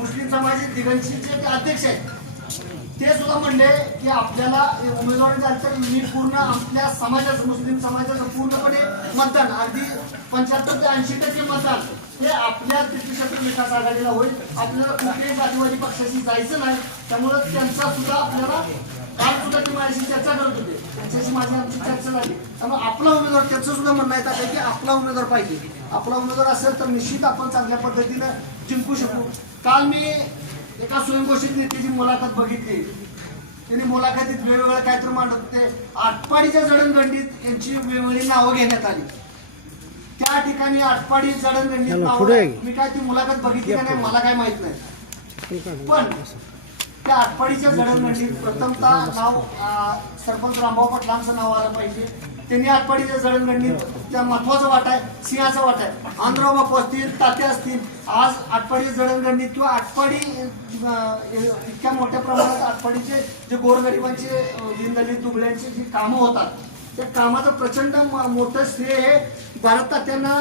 मुस्लिम समाजाचे दिगंशीचे ते अध्यक्ष आहेत, ते सुद्धा म्हणले की आपल्याला उमेदवारी झाली तर मी पूर्ण आपल्या समाजाचं, मुस्लिम समाजाचं पूर्णपणे मतदान, अगदी 75 ते 80% मतदान हे आपल्या तृतीयक्षेत्र विकास आघाडीला होईल. आपल्याला कुठल्याही जातीवादी पक्षाशी जायचं नाही. त्यामुळं त्यांचा सुद्धा आपल्याला काल सुद्धा ते माझ्याशी चर्चा करत होते, त्यांच्याशी माझी आमची चर्चा झाली. त्यामुळे आपला उमेदवार, त्यांचं सुद्धा म्हणणं येत आहे की आपला उमेदवार पाहिजे. आपला उमेदवार असेल तर निश्चित आपण चांगल्या पद्धतीनं जिंकू शकू. काल मी एका स्वयंघोषित नेत्याची मुलाखत बघितली. त्यांनी मुलाखतीत वेगवेगळं काहीतरी मांडत होते. आटपाडीच्या जडणघडणीत यांची वेगवेगळी नावं घेण्यात आली. त्या ठिकाणी आटपाडी जडणघडणीत नावं, मी काय ती मुलाखत बघितली का नाही मला काय माहित नाही, पण त्या आटपाडीच्या जडणघडणीत प्रथमतः नाव सरपंच रामभाऊ पाटलांचं नाव आलं पाहिजे. त्यांनी आटपाडीच्या जडणघडणीत त्या महत्वाचा वाटा आहे, सिंहाचा वाटा आहे. आंध्रराव बापू असतील, तात्या असतील, आज आटपाडी जडणघडणीत किंवा आटपाडी इतक्या मोठ्या प्रमाणात आटपाडीचे जे गोरगरिबांचे, दीनदलित दुबळ्यांचे जी कामं होतात, त्या कामाचं प्रचंड मोठं श्रेय हे भारत तात्यांना,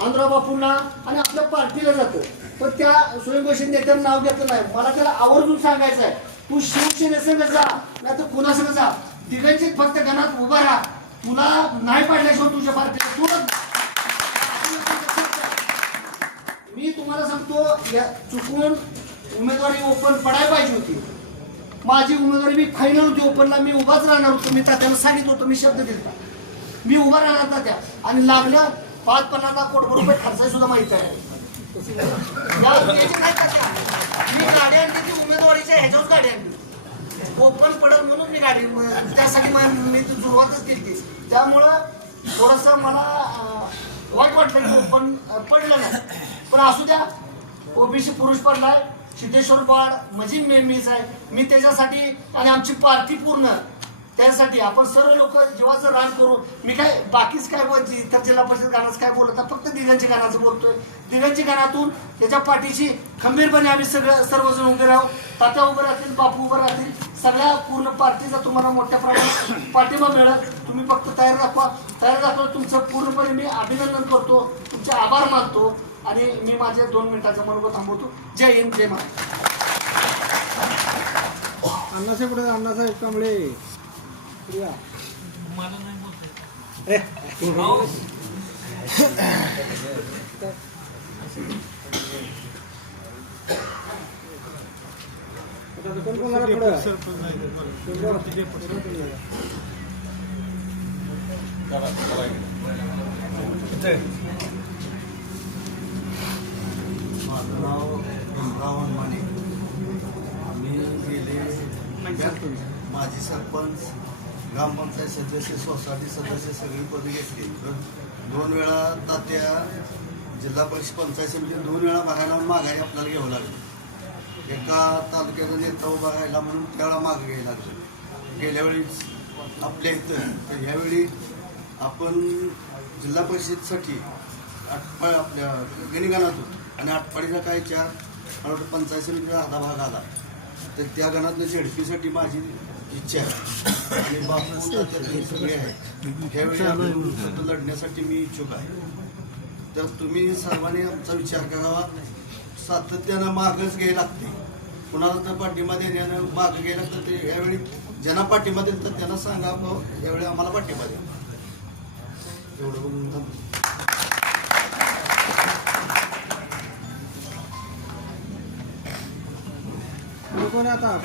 आंध्रराव बापूंना आणि आपल्या पार्टीला जातं. पण त्या स्वयंघोषित नेत्यानं नाव घेतलं नाही. मला त्याला आवर्जून सांगायचं आहे, तू शिवसेनेसंग जा नाही तर कुणासंग जा, दिगंशीत फक्त गणात उभा राहा. तुला नाही पाडल्याशिवाय तुझ्या पार्टीला तुला, मी तुम्हाला सांगतो, चुकून उमेदवारी ओपन पडायला पाहिजे होती. माझी उमेदवारी मी फायनल होती ओपनला, मी उभाच राहणार होतो. मी तात्याला सांगितलं होतं, मी शब्द दिला, मी उभा राहणार तात्या. आणि लागलं 5-50 कोटी रुपये खर्च सुद्धा माहित आहे. मी गाडी आणली ती उमेदवारीच्या ह्याच्यावर गाडी आणली, ओपन पडल म्हणून मी गाडी, त्यासाठी मी सुरुवातच केली. त्यामुळं थोडस मला वाईट वाटलं की ओपन पडलं नाही. पण असू द्या, ओबीसी पुरुष पडलाय, सिद्धेश्वर बाळ माझी मीच आहे, मी त्याच्यासाठी आणि आमची पार्टी पूर्ण त्यासाठी आपण सर्व लोक जीवाचं रान करू. मी काय बाकीच काय बोलते, इतर जिल्हा परिषद गाण्याचं काय बोलत, फक्त दिगंची गाण्याचं बोलतोय. दिगंची गाण्यातून त्याच्या पाठीशी खंबीरपणे आम्ही सर्वजण उभे राहू. तात्या उभे राहतील, बापू उभे राहतील, सगळ्या पूर्ण पार्टीचा तुम्हाला मोठ्या प्रमाणात पाठिंबा मिळेल. तुम्ही फक्त तयार दाखवा. तयार दाखवा. तुमचं पूर्णपणे मी अभिनंदन करतो, तुमचे आभार मानतो आणि मी माझे 2 मिनिटाचा मनोगत थांबवतो. जय हिंद, जय महाराष्ट्र. अण्णासाहेब पुढे, अण्णासाहेब कांबळे. मला नाही बोलत. कोण कोणाला पुढं माझं नाव भीमराव माने. आम्ही गेले माजी सरपंच, ग्रामपंचायत सदस्य, सोसायटी सदस्य सगळी पदवी घेतली. 2 वेळा तात्या जिल्हा परिषद पंचायत समिती 2 वेळा भरायला माघारी आपल्याला घ्यावं लागलं. एका तालुक्याचा नेता उभा राहिला म्हणून त्यावेळा मागं घ्यायला लागलं. गेल्या वेळीच आपल्या इथं, तर ह्यावेळी आपण जिल्हा परिषदसाठी आपल्या गणिगणात होतो आणि आटपाडीचा काय 4 पंचायत समितीचा अर्धा भाग आला. तर त्या गणातल्या झेडपीसाठी माझी इच्छा आहे आणि बापू सगळे आहेत. ह्यावेळी आपण लढण्यासाठी मी इच्छुक आहे. तर तुम्ही सर्वांनी आमचा विचार करावा. सातत्यानं मागच घ्यायला लागते. कुणाला तर पाठिंबा देण्यानं मागं घ्यायला लागतं. ते यावेळी ज्यांना पाठिंबा दिला तर त्यांना सांगा यावेळी आम्हाला पाठिंबा द्या. एवढं बघून कोण आता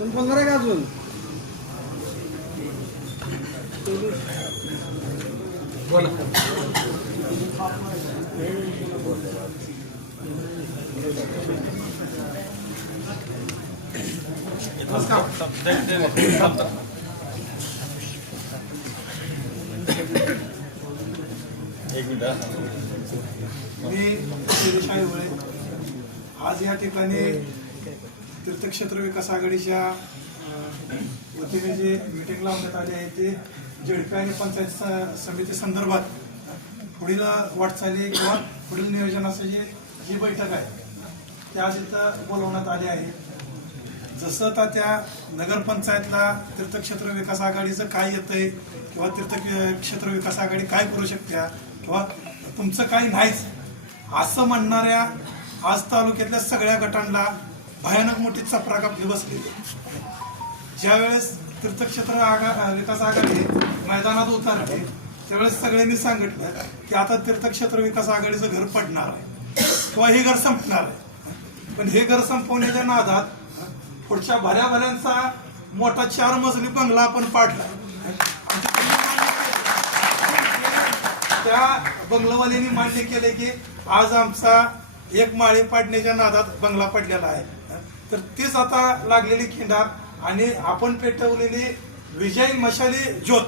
पण बोलणार आहे का अजून? बोला. मी शिरीष आयवळे. आज या ठिकाणी तीर्थक्षेत्र विकास आघाडीच्या वतीने जे मीटिंग लावण्यात आले आहे ते जेडपी आणि पंचायत समिती संदर्भात पुढील वाटचाली किंवा पुढील नियोजनाची जी बैठक आहे ती आज इथं बोलवण्यात आली आहे. जसं आता त्या नगरपंचायतला तीर्थक्षेत्र विकास आघाडीचं काय येतंय किंवा तीर्थक्षेत्र विकास आघाडी काय करू शकत्या किंवा तुमचं काही नाहीच असं म्हणणाऱ्या आज तालुक्यातल्या सगळ्या गटांना भयानक मोठी चपराक आपली बसलेली आहे. ज्यावेळेस तीर्थक्षेत्र विकास आघाडी मैदानात उतरते त्यावेळेस सगळ्यांनी सांगितलं की आता तीर्थक्षेत्र विकास आघाडीचं घर पडणार आहे किंवा हे घर संपणार आहे. पण हे घर संपवण्याच्या नादात पुढच्या भऱ्याभऱ्यांचा मोठा 4 मजली बंगला आपण पाडला. त्या बंगलावाल्यांनी मान्य केले की आज आमचा 1 माळी पाडण्याच्या नादात बंगला पडलेला आहे. तर तीच आता लागलेली खिंडार आणि आपण पेटवलेली विजयी मशाली ज्योत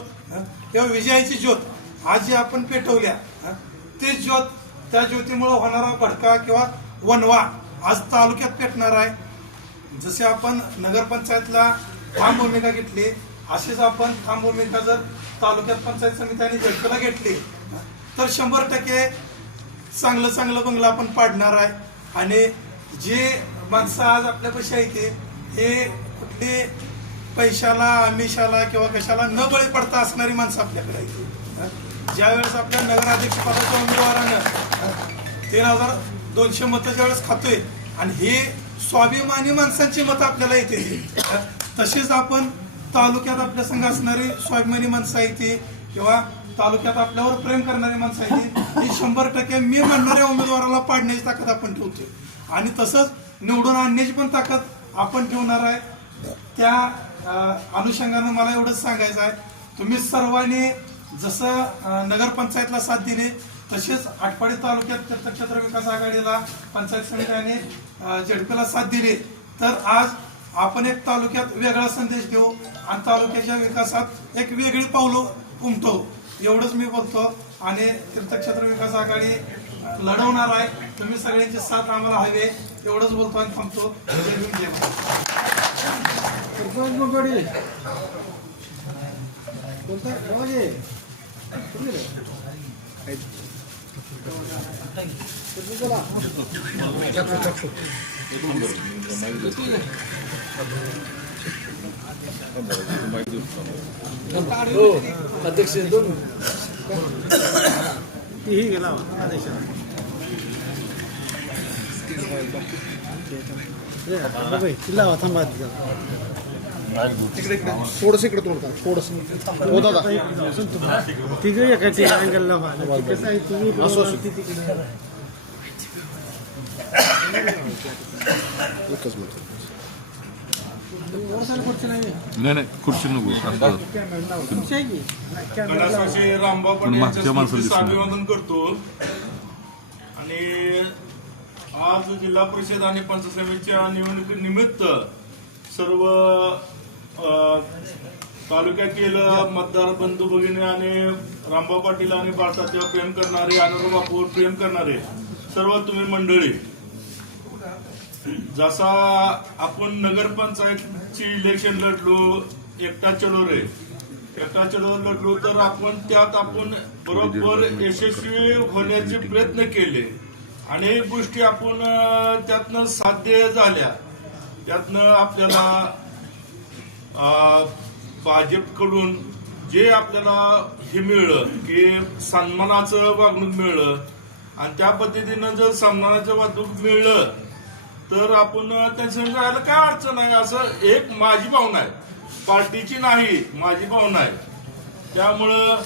किंवा विजयाची ज्योत आज जी आपण पेटवल्या ती ज्योत त्या ज्योतीमुळे होणारा भडका किंवा वनवा आज तालुक्यात पेटणार आहे. जसे आपण नगरपंचायतला ठाम भूमिका घेतली अशीच आपण ठाम भूमिका जर तालुक्यात पंचायत समिती आणि झटकला घेतली तर 100% चांगलं बंगला आपण पाडणार आहे. आणि जे माणसं आज आपल्यापाशी आहे हे कुठली पैशाला आमिषाला किंवा कशाला न बळी पडता असणारी माणसं आपल्याकडे आहेत. ज्यावेळेस आपल्या नगराध्यक्ष पदाच्या उमेदवारानं 13,200 मतं ज्यावेळेस खातोय आणि हे स्वाभिमानी माणसांची मतं आपल्याला येते तशीच आपण तालुक्यात आपल्या संघ असणारी स्वाभिमानी माणसं आहे किंवा तालुक्यात आपल्यावर प्रेम करणारी माणसं आहे ती 100% मी म्हणणाऱ्या उमेदवाराला पाडण्याची ताकद आपण ठेवतो आणि तसंच निवडून आणण्याची पण ताकद आपण ठेवणार आहे. त्या अनुषंगानं मला एवढंच सांगायचं आहे तुम्ही सर्वांनी जसं नगरपंचायतला साथ दिली तसेच आटपाडी तालुक्यात तीर्थक्षेत्र विकास आघाडीला पंचायत समिती आणि झेडपीला साथ दिली तर आज आपण एक तालुक्यात वेगळा संदेश देऊ आणि तालुक्याच्या विकासात एक वेगळी पावलं उमटवू एवढंच मी बोलतो. आणि तीर्थक्षेत्र विकास आघाडी लढवणार आहे. तुम्ही सगळ्यांची साथ आम्हाला हवी एवढंच बोलतो आणि थांबतो. जय भीम जय अध्यक्ष दोन तीही गेला अध्यक्ष लावा थांबा थोडस इकडे तोडता थोडस हो दादा तिकडे एकाची अँगल लावा कसं आहे तुम्ही एकच मिनिट नाही खुर्ची नको कैलासवासी रामभाऊ पाटील यांच्या अभिवादन करतो. आणि आज जिल्हा परिषद आणि पंचायत समितीच्या निवडणुकीनिमित्त सर्व तालुक्यातील मतदार बंधू भगिनी आणि रामभाऊ पाटील आणि भारताच्या प्रेम करणारे अनुराग बापूवर प्रेम करणारे सर्व तुम्ही मंडळी जसा आपण नगरपंचायतची इलेक्शन लढलो एकटा चलो लढलो तर आपण त्यात आपण बरोबर यशस्वी होण्याचे प्रयत्न केले. अनेक गोष्टी आपण त्यातनं साध्य झाल्या. त्यातनं आपल्याला भाजपकडून जे आपल्याला हे मिळलं की सन्मानाचं वागणूक मिळलं आणि त्या पद्धतीनं जर सन्मानाचं वागणूक मिळलं तर आपण त्यांच्या जायला काय अडचण आहे. असं एक माझी भावना आहे पार्टीची नाही माझी भावना आहे. त्यामुळं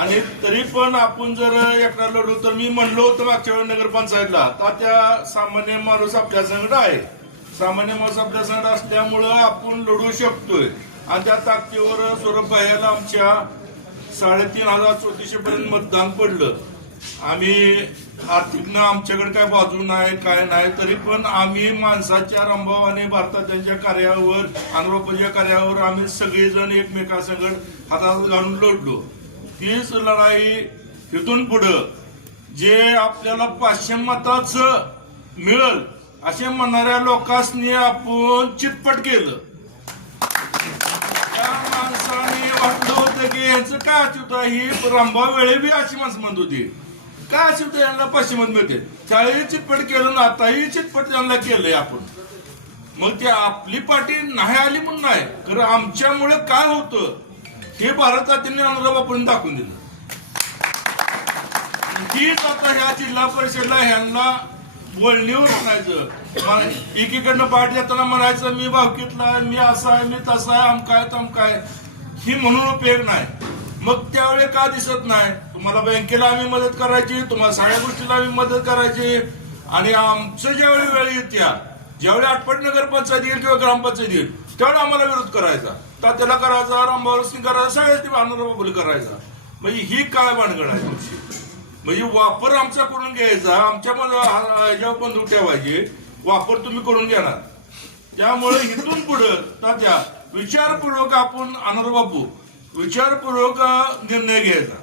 आणि तरी पण आपण जर एकटा लढू तर मी म्हणलो होतं मागच्या वेळी नगरपंचायतला तर त्या सामान्य माणूस आपल्या संगड आहे. सामान्य माणूस आपल्या संगड असल्यामुळं आपण लढू शकतोय आणि त्या ताकदीवर सौरभभाईला आमच्या 3,534 पर्यंत मतदान पडलं. आम्ही आर्थिकनं आमच्याकडे काय बाजू नाही काय नाही तरी पण आम्ही माणसाच्या रामभाऊ आणि भारताच्या कार्यावर अनुरूपाच्या कार्यावर आम्ही सगळेजण एकमेकांसंगड हातात घालून लढलो. तीच लढाई इथून पुढं जे आपल्याला 500 मताच मिळेल असे म्हणणाऱ्या लोकांनी आपण चितपट केलं. त्या माणसाने वाटलं होतं की यांचं काय अचूत ही रामभाऊ वेळे बी अशी माणसं म्हणत होती काय असेल तर यांना 500 मत मिळते. त्यावेळी चितपट केलं ना आताही चितपट त्यांना केलंय आपण. मग ती आपली पार्टी नाही आली म्हणून नाही, खरं आमच्यामुळे काय होतं हे भारतातील अनुराबापर्यंत दाखवून दिलं. हीच आता ह्या जिल्हा परिषदला ह्यांना वळणीवर म्हणायचं, एकीकडनं पार्टी येताना म्हणायचं मी भावकीतला आहे, मी असा आहे, मी तसा आहे, आमकाय तमकाय, ही म्हणून उपयोग नाही. मग त्यावेळी का दिसत नाही? तुम्हाला बँकेला आम्ही मदत करायची, तुम्हाला सगळ्या गोष्टीला आम्ही मदत करायची, आणि आमचं ज्यावेळी वेळ येत्या, ज्यावेळी आटपाडी नगरपंचायत येईल किंवा ग्रामपंचायत येईल त्यावेळी आम्हाला विरोध करायचा, तात्याला करायचा, रामभाऊ सिंग करायचा, सगळ्याच अनुराबाबुल करायचा. म्हणजे ही काय भानगड आहे तुमची? म्हणजे वापर आमचा करून घ्यायचा, आमच्यामध्ये ह्याच्यावर बंदूक ठेवायचे, वापर तुम्ही करून घेणार. त्यामुळे इथून पुढे तात्या विचारपूर्वक आपण अनुराबाबू विचारपूर्वक निर्णय घ्यायचा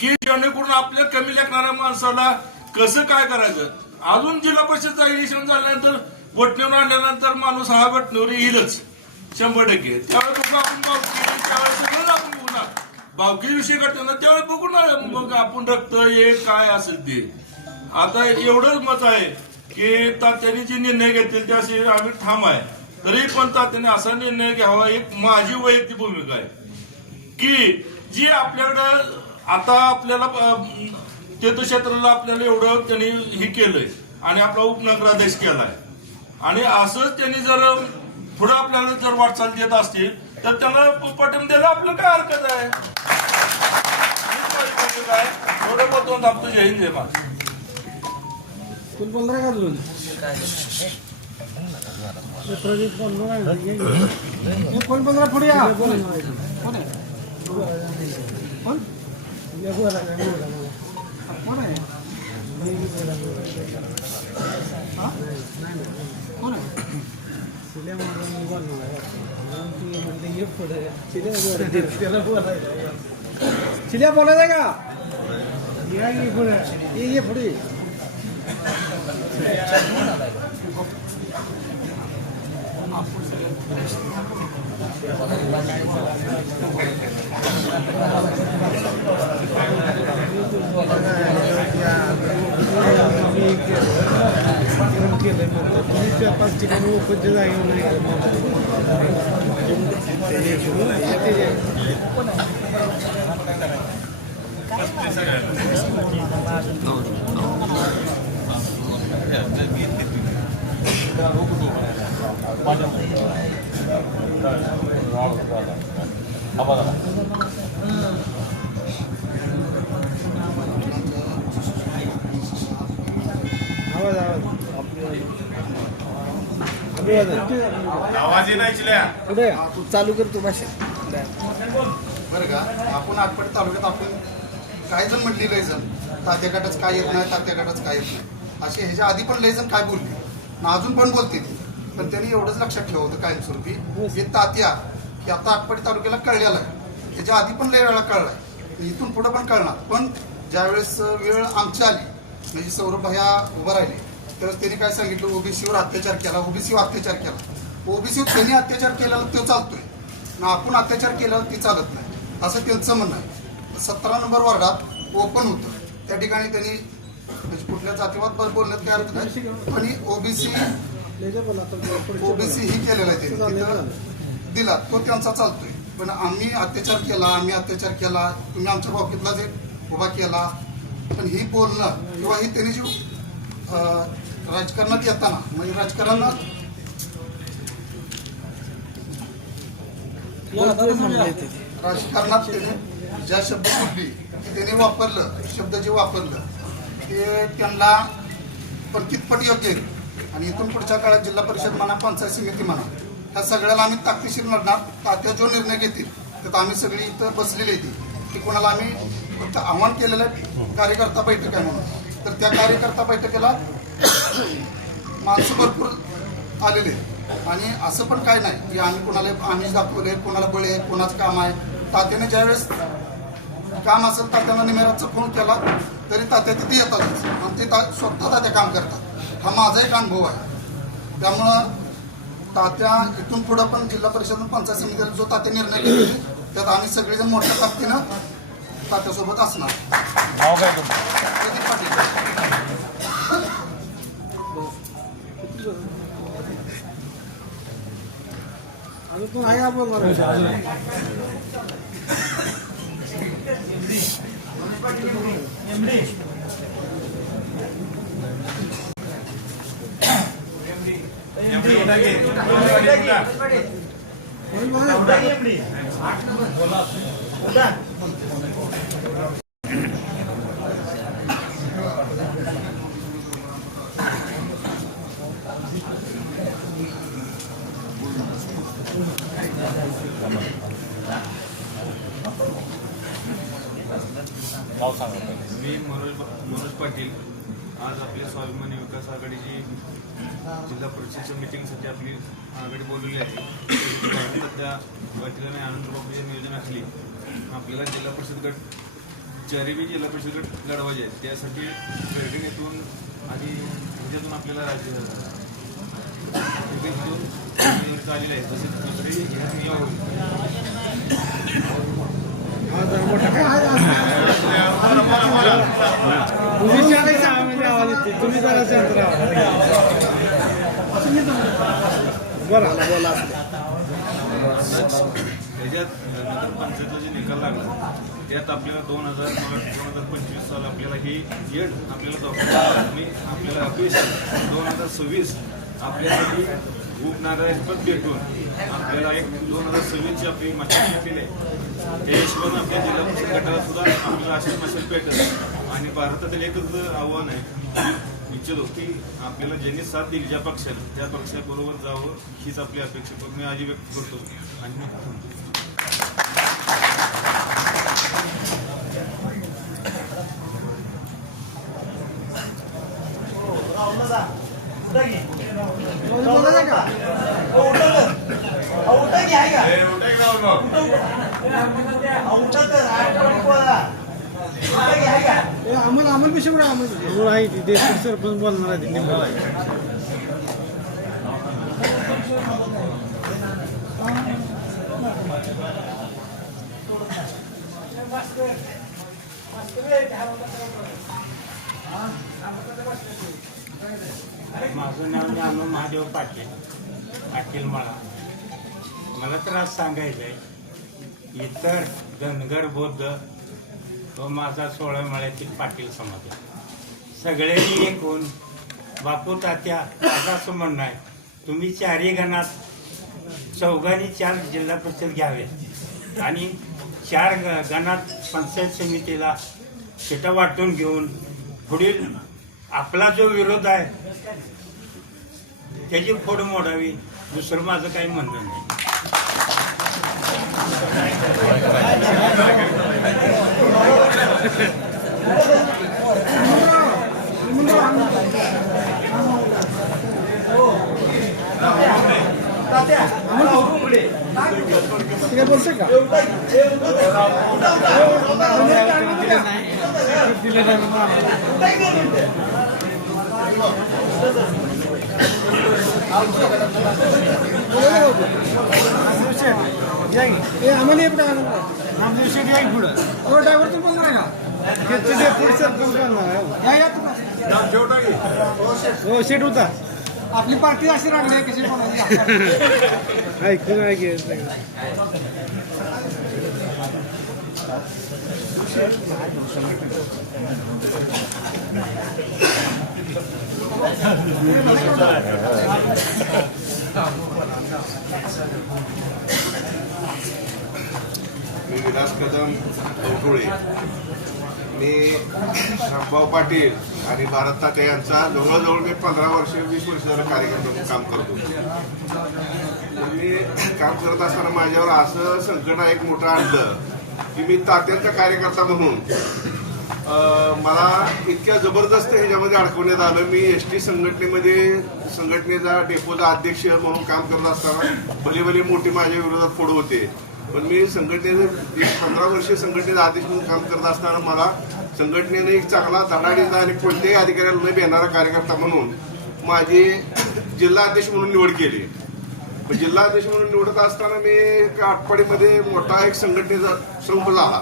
की जेणेकरून आपल्या कमी लेखणाऱ्या माणसाला कसं काय करायचं. अजून जिल्हा परिषदचं इलेक्शन झाल्यानंतर वटणीवर आल्यानंतर माणूस हा वटणीवर येईलच 100%. त्यावेळेस बघू आपण त्यावेळेस आपण बघू ना भावकी विषय करताना त्यावेळेस बघू ना मग आपण रक्त हे काय असेल ते. आता एवढंच मत आहे की तात्याने जे निर्णय घेतील त्याशी आम्ही ठाम आहे. तरी पण तात्याने असा निर्णय घ्यावा, एक माझी वैयक्तिक भूमिका आहे की जी आपल्याकडं आता आपल्याला तीर्थक्षेत्राला आपल्याला एवढं त्यांनी हे केलंय आणि आपला उपनगराधीश केलाय, आणि असंच त्यांनी जर पुढे आपल्याला जर वाटचाल देत असतील तर त्यांना पाठिंबा द्यायला आपलं काय हरकत आहे. एवढं मत आपलं जय हिंद जय महाराष्ट्र. कोण बोल रहा है का प्रदीप कौन बोल रहा है? ये कौन बोल रहा है? पुढे या. कौन है? कौन? ये बोल रहा है. कौन है? हाँ? कौन है? चिल्या मारून बोल रहा है. म्हणजे ये पुढे चिल्या बोल रहा है. चिल्या बोलायचं का? ये पुढे ये पुढे. केलं 5 ठिकाणी ओपनच्या जागेवर नाही आवाज नाही चिल्या पुढे चालू करतो भाषा. बरं का, आपण आटपाडी तालुक्यात आपण काही जण म्हणली लय जण तात्या गटाच काय येत नाही, तात्या गटाच काय येत नाही असे ह्याच्या आधी पण लय जण काय बोलले ना अजून पण बोलते ती. पण त्यांनी एवढंच लक्षात ठेवलं होतं कायमस्वरूपी हे तात्या की आता आटपाडी तालुक्याला कळलेला आहे, त्याच्या आधी पण लय वेळा कळलाय, इथून पुढे पण कळणार. पण ज्यावेळेस वेळ आमची आली म्हणजे सौरभ भैया उभं राहिले त्यावेळेस त्यांनी काय सांगितलं, ओबीसीवर अत्याचार केला, ओबीसीवर अत्याचार केला. ओबीसीवर त्यांनी अत्याचार केलेला तो चालतोय ना, आपण अत्याचार केलेला ती चालत नाही असं त्यांचं म्हणणं आहे. 17 नंबर वार्डात ओपन होतं, त्या ठिकाणी त्यांनी म्हणजे कुठल्या जातीवाद बोलण्यात काय अर्थ नाही, आणि ओबीसी ही केलेला आहे त्यांनी दिला तो त्यांचा चालतोय. पण आम्ही अत्याचार केला, तुम्ही आमच्या बाबतीतला जे उभा केला, पण ही बोलणं किंवा ही त्यांनी जी राजकारणात येताना म्हणजे राजकारणात त्याने ज्या शब्द बोलली त्याने वापरलं शब्द जे वापरलं ते त्यांना पण कितपट योग्य आहे. आणि इथून पुढच्या काळात जिल्हा परिषद म्हणा, पंचायत समिती म्हणा, ह्या सगळ्याला आम्ही ताकदीशीर लढणार. तात्या जो निर्णय घेतील त्यात आम्ही सगळी इथं बसलेली आहे की कोणाला आम्ही फक्त आव्हान केलेलं आहे कार्यकर्ता बैठक आहे म्हणून, तर त्या कार्यकर्ता बैठकीला माणसं भरपूर आलेले आणि असं पण काय नाही की आम्ही कोणाला आम्ही दाखवले, कोणाला बळे, कोणाचं काम आहे. तात्याने ज्यावेळेस काम असेल तात्याला निमेराचा फोन केला तरी तात्या तिथे येतातच आणि ते स्वतः तात्या काम करतात. हा माझा एक अनुभव आहे. त्यामुळं तात्या इथून पुढं पण जिल्हा परिषद पंचायत समितीला जो तात्या निर्णय घेतले त्यात आम्ही सगळेजण मोठ्या ताकदीनं तात्यासोबत असणार. प्रदीप पाटील. अजून तू आहे का बोलणार? मी मनोज पाटील आज आपली स्वाभिमानी विकास आघाडीची जिल्हा परिषदेच्या मिटिंगसाठी आपली आघाडी बोलवली आहे. त्या वतीने आनंदबाबूच्या नियोजनाखाली आपल्याला जिल्हा परिषद गट चारही जिल्हा परिषद गट लढवायचे आहेत. त्यासाठी बेळगाव येथून आणि ह्याच्यातून आपल्याला आलेलं आहे. तसेच दुसरी तुम्ही जरा शांत राहा. बोला बोला. त्याच्यात नगरपंचायतला जे निकाल लागला त्यात आपल्याला 2025 साल आपल्याला ही येड आपल्याला आपल्याला अपयश 2026 आपल्यासाठी उपनगराधिपत भेटून आपल्याला एक 2026ची आपली मशाल केली आहे. त्या हिशोबाने आपल्या जिल्हा परिषद गटाला सुद्धा आपल्याला अशी मशाल पेटत आणि भारतातील एकच आव्हान आहे इच्छितो की आपल्याला ज्यांनी साथ दिली ज्या पक्षाला त्या पक्षाबरोबर जावं हीच आपली अपेक्षा मी आधी व्यक्त करतो. आणि अमोल पिशे अमोल आहे तिथे सरपंच बोलणार आहे निंबाला. माझं नाव नानू महादेव पाटील मला तर आज सांगायचं आहे इतर धनगर बौद्ध व माझा 16 माळ्यातील पाटील समाज सगळ्यांनी एक होऊन बापू तात्या माझं असं म्हणणं आहे तुम्ही 4ही गणात चौघांनी 4 जिल्हा परिषद घ्यावे आणि 4 गणात पंचायत समितीला सीटा वाटून घेऊन पुढील आपला जो विरोध आहे त्याची फोड मोडावी. दुसरं माझं काही म्हणणं नाही. बोलते का आम्हाला पुढं ड्रायव्हर तू पण नाही का पुढे सरपंच हो शेट होता. आपली पार्टी अशी राहिली आहे कशी कोणाची ऐकून आहे मी विलास कदम डोंगुळे. मी रामभाऊ पाटील आणि भारत तात्या यांचा जवळजवळ मी 15 वर्ष 20 वर्ष झालं कार्यक्रम म्हणून काम करतो. मी काम करत असताना माझ्यावर असं संकट एक मोठं आणलं की मी तात्यांचा कार्यकर्ता म्हणून मला इतक्या जबरदस्त ह्याच्यामध्ये अडकवण्यात आलं. मी ST संघटनेचा डेपोचा अध्यक्ष म्हणून काम करत असताना भले भले मोठे माझ्या विरोधात फोड होते, पण मी संघटनेचे 15 वर्ष संघटनेचा अध्यक्ष म्हणून काम करत असताना मला संघटनेने एक चांगला धडाडीचा आणि कोणत्याही अधिकाऱ्याला न भेटणारा कार्यकर्ता म्हणून माझी जिल्हा अध्यक्ष म्हणून निवड केली. जिल्हा अध्यक्ष म्हणून निवडत असताना मी एका आटपाडीमध्ये मोठा एक संघटनेचा संप झाला.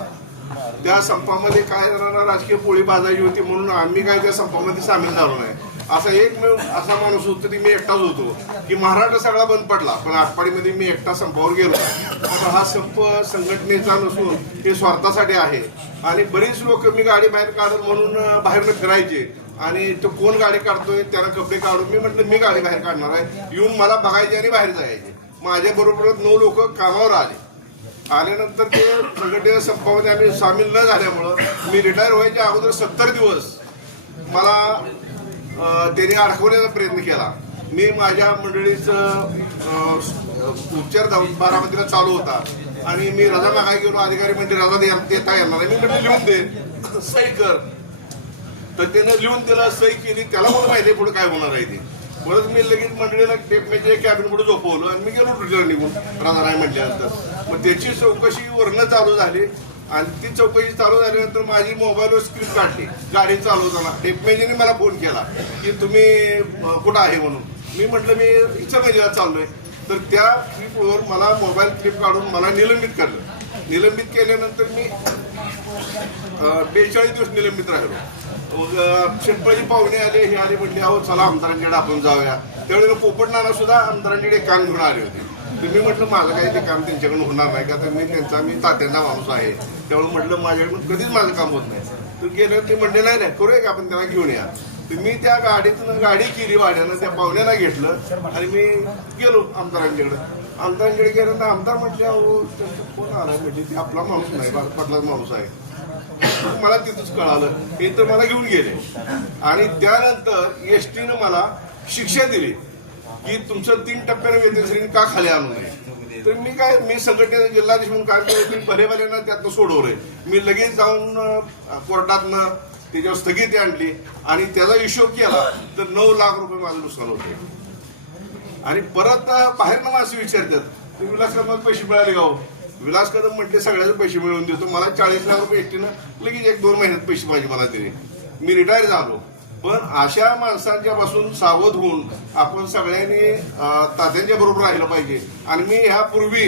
त्या संपामध्ये काय जणांना राजकीय पोळी बाजायची होती म्हणून आम्ही काय त्या संपामध्ये सामील झालो नाही. असा एकमेव असा माणूस होतो की मी एकटाच होतो की महाराष्ट्र सगळा बंद पडला पण आटपाडीमध्ये मी एकटा संपावर गेलो. आता हा संप संघटनेचा नसून हे स्वार्थासाठी आहे. आणि बरीच लोक मी गाडी बाहेर काढत म्हणून बाहेरनं फिरायचे आणि तो कोण गाडी काढतोय त्याला कपडे काढून मी म्हटलं मी गाडी बाहेर काढणार आहे. येऊन मला बघायचे आणि बाहेर जायचे. माझ्या बरोबर 9 लोक कामावर आल्यानंतर ते संघटनेच्या संपामध्ये आम्ही सामील न झाल्यामुळं मी रिटायर व्हायच्या अगोदर 70 दिवस मला त्यांनी अडकवण्याचा प्रयत्न केला. मी माझ्या मंडळीचं उपचार बारामतीला चालू होता आणि मी रजा मागायला गेलो. अधिकारी म्हणजे रजा देता येणार आहे. मी म्हणजे लिहून दे सही कर. तर त्यानं लिहून त्याला सही केली. त्याला मला माहिती आहे पुढे काय होणार आहे ते. परत मी लगेच मंडळीला टेपमेच्या कॅबिन पुढे झोपवलं आणि मी गेलो ट्विटर निघून राजा नाही म्हटल्यानंतर. मग त्याची चौकशी वरनं चालू झाली आणि ती चौकशी चालू झाल्यानंतर माझी मोबाईलवर स्क्रीन काढली गाडी चालवताना. टेपमेजीने मला फोन केला की तुम्ही कुठं आहे म्हणून. मी म्हटलं मी इचलकरंजीला चाललोय. तर त्या क्लिपवर मला मोबाईल क्लिप काढून मला निलंबित करलं. निलंबित केल्यानंतर मी 42 दिवस निलंबित राहिलो. शेतपळी पाहुणे आले हे आले म्हटले अहो चला आमदारांकडे आपण जाऊया. त्यावेळेला पोपट नाना सुद्धा आमदारांकडे काम घेऊन आले होते. तर मी म्हटलं माझं काही ते काम त्यांच्याकडून होणार नाही का तर मी तात्यांचा माणूस आहे. त्यावेळेला म्हटलं माझ्याकडून कधीच माझं काम होत नाही. तर गेलं ते म्हणले नाही करूया का आपण त्यांना घेऊन या. तर मी त्या गाडीतून गाडी केली भाड्यानं त्या पाहुण्याला घेतलं आणि मी गेलो आमदारांकडे. आमदारांकडे गेल्यानंतर आमदार म्हटले अहो त्यांचं फोन आला म्हणजे ते आपला माणूस नाही पाटलाच माणूस आहे. मला तिथंच कळालं. हे तर मला घेऊन गेले आणि त्यानंतर एसटीनं मला शिक्षा दिली की तुमचं 3 टप्प्यानं वेतन श्रेणी का खाली आणू नये. तर मी संघटनेचा जिल्हाधीश म्हणून काम केलं. मी भलेभल्यानं त्यातनं सोडवलंय. मी लगेच जाऊन कोर्टातनं त्याच्यावर स्थगिती आणली आणि त्याचा हिशोब केला तर 9 लाख रुपये माझं नुकसान होते. आणि परत बाहेरनं माणसं विचारतात विलास कदमाला पैसे मिळाले का हो. विलास कदम म्हटले सगळ्याचे पैसे मिळवून देतो. मला 40 लाख रुपये एसटीनं लगेच 1-2 महिन्यात पैसे पाहिजे मला दिले. मी रिटायर झालो. पण अशा माणसांच्या पासून सावध होऊन आपण सगळ्यांनी तात्यांच्या बरोबर राहिलं पाहिजे. आणि मी ह्यापूर्वी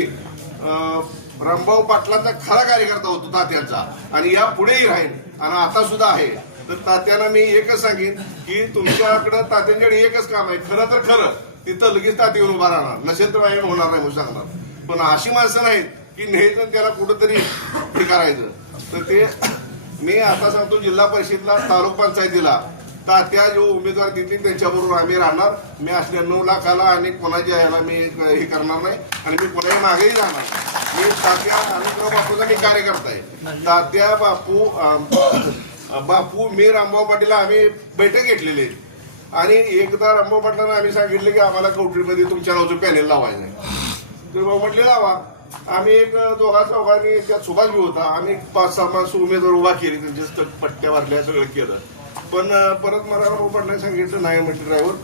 रामभाऊ पाटलांचा खरा कार्यकर्ता होतो तात्यांचा आणि यापुढेही राहील आणि आता सुद्धा आहे. तर तात्यांना मी एकच सांगेन की तुमच्याकडं तात्यांच्याकडे एकच काम आहे. खरं तर खरं तिथं लगेच तात्या उभा राहणार नसेल तर व्यायाम होणार नाही म्हणून सांगणार. पण अशी माणसं नाहीत की न्यायचं त्याला कुठंतरी हे करायचं. तर ते मी आता सांगतो जिल्हा परिषदला तालुका पंचायतीला तात्या जो उमेदवार देतील त्यांच्याबरोबर आम्ही राहणार. मी असल्या 9 लाखाला आणि कोणाच्या याला मी हे करणार नाही आणि मी कोणाही मागेही राहणार. मी तात्या अनंतराव बापूचा मी कार्यकर्ता आहे. तात्या बापू मी रामभाऊ पाटील आम्ही बैठक घेतलेली आहे आणि एकदा रामभाऊ पाटलांना आम्ही सांगितलं की आम्हाला कवठीमध्ये तुमच्या नावाचं पॅनेल लावायचं आहे. तर भाऊ म्हटले लावा. आम्ही एक 2-4 त्यात सुभाष बी होता. आम्ही 5-6 माणसं उमेदवार उभा केली त्यांच्या पट्ट्या भरल्या सगळं केलं. पण परत मला रामभाऊ पाटलांनी सांगितलं नाही म्हटलं ड्रायव्हर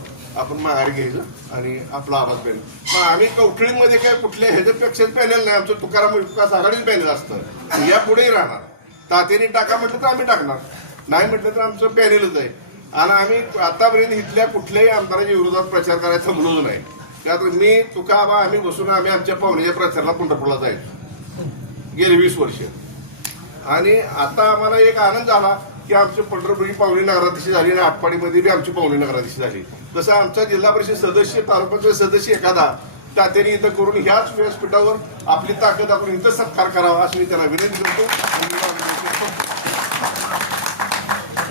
आपण माघारी घ्यायचं आणि आपला आवाज पॅनेल. मग आम्ही कवठीमध्ये काय कुठल्या ह्याच्यापेक्षाच पॅनेल नाही. आमचं तुकाराम विकास आघाडीच पॅनेल असतं. यापुढेही राहणार. तात्याने टाका म्हटलं तर आम्ही टाकणार नाही म्हटलं तर आमचं पॅनेलच आहे. आणि आम्ही आतापर्यंत इथल्या कुठल्याही आमदाराच्या विरोधात प्रचार करायला थांबलोच नाही. त्यात मी तुकाबा आम्ही बसून आम्ही आमच्या पाहुण्याच्या प्रचाराला पंढरपूरला जायचो गेले 20 वर्ष. आणि आता आम्हाला एक आनंद झाला की आमची पंढरपूरची पाहुणी नगराध्यक्ष झाली आणि आटपाडीमध्ये बी आमची पाहुणी नगराध्यक्ष झाली. तसं आमचा जिल्हा परिषद सदस्य तालुक्याचे सदस्य एखादा तात्याने इथं करून ह्याच व्यासपीठावर आपली ताकद आपण इथं सत्कार करावा असं मी त्यांना विनंती करतो.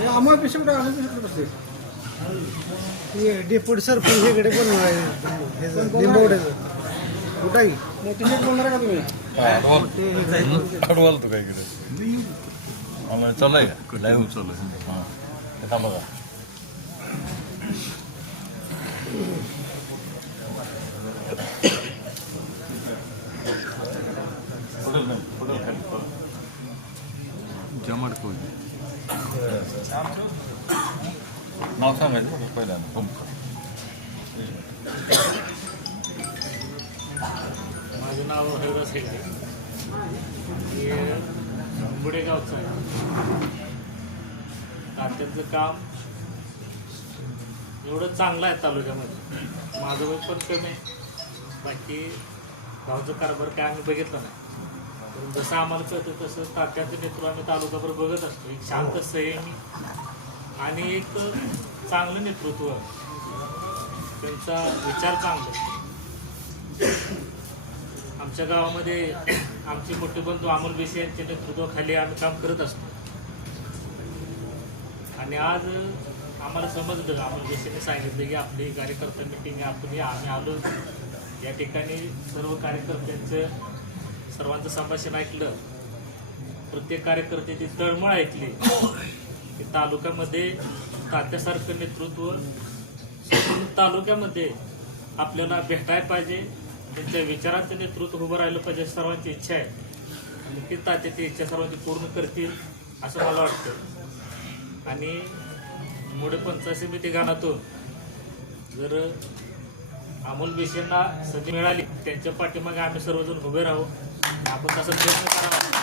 आम्हाला पेशंट बसले डेपुटी सरपंच इकडे पण कुठाही मोठी बोलणार का तुम्ही अडवाल तो काय इकडे मला चालय लाईव्ह चालू आहे बघा. जमड कोण नाव सांगायचं पहिल्यांदा. माझं नाव हरिराज हेगडे. बुडेगावचं आहे. तात्यांचं काम एवढं चांगलं आहे तालुक्यामध्ये. माझं वय पण कमी आहे. बाकी गावचं कारभार काय आम्ही बघितलं नाही. पण जसं आम्हाला कळतं तसं तात्यांचं नेतृत्व आम्ही तालुक्यावर बघत असतो. एक शांत संयमी आणि एक चांगलं नेतृत्व, त्यांचा विचार चांगला. आमच्या गावामध्ये आमचे मोठे बंधू अमोल बेसे यांच्या नेतृत्वाखाली आम्ही काम करत असतो. आणि आज आम्हाला समजलं, अमोल बेसेने सांगितलं की आपली कार्यकर्ता मिटिंग आहे, आम्ही आलो. या ठिकाणी सर्व कार्यकर्त्यांचं सर्वांचं संभाषण ऐकलं. प्रत्येक कार्यकर्त्याची तळमळ ऐकली की तालुक्यामध्ये तात्यासारखं नेतृत्व तालुक्यामध्ये आपल्याला भेटायला पाहिजे. त्यांच्या विचारांचं नेतृत्व उभं राहिलं पाहिजे, सर्वांची इच्छा आहे. आणि ते तात्या ती इच्छा सर्वांची पूर्ण करतील असं मला वाटतं. आणि मोडे पंचायत समिती गाणातून जर अमोल बेसेंना संधी मिळाली, त्यांच्या पाठीमागे आम्ही सर्वजण उभे राहू. आपण तसं प्रयत्न करावा.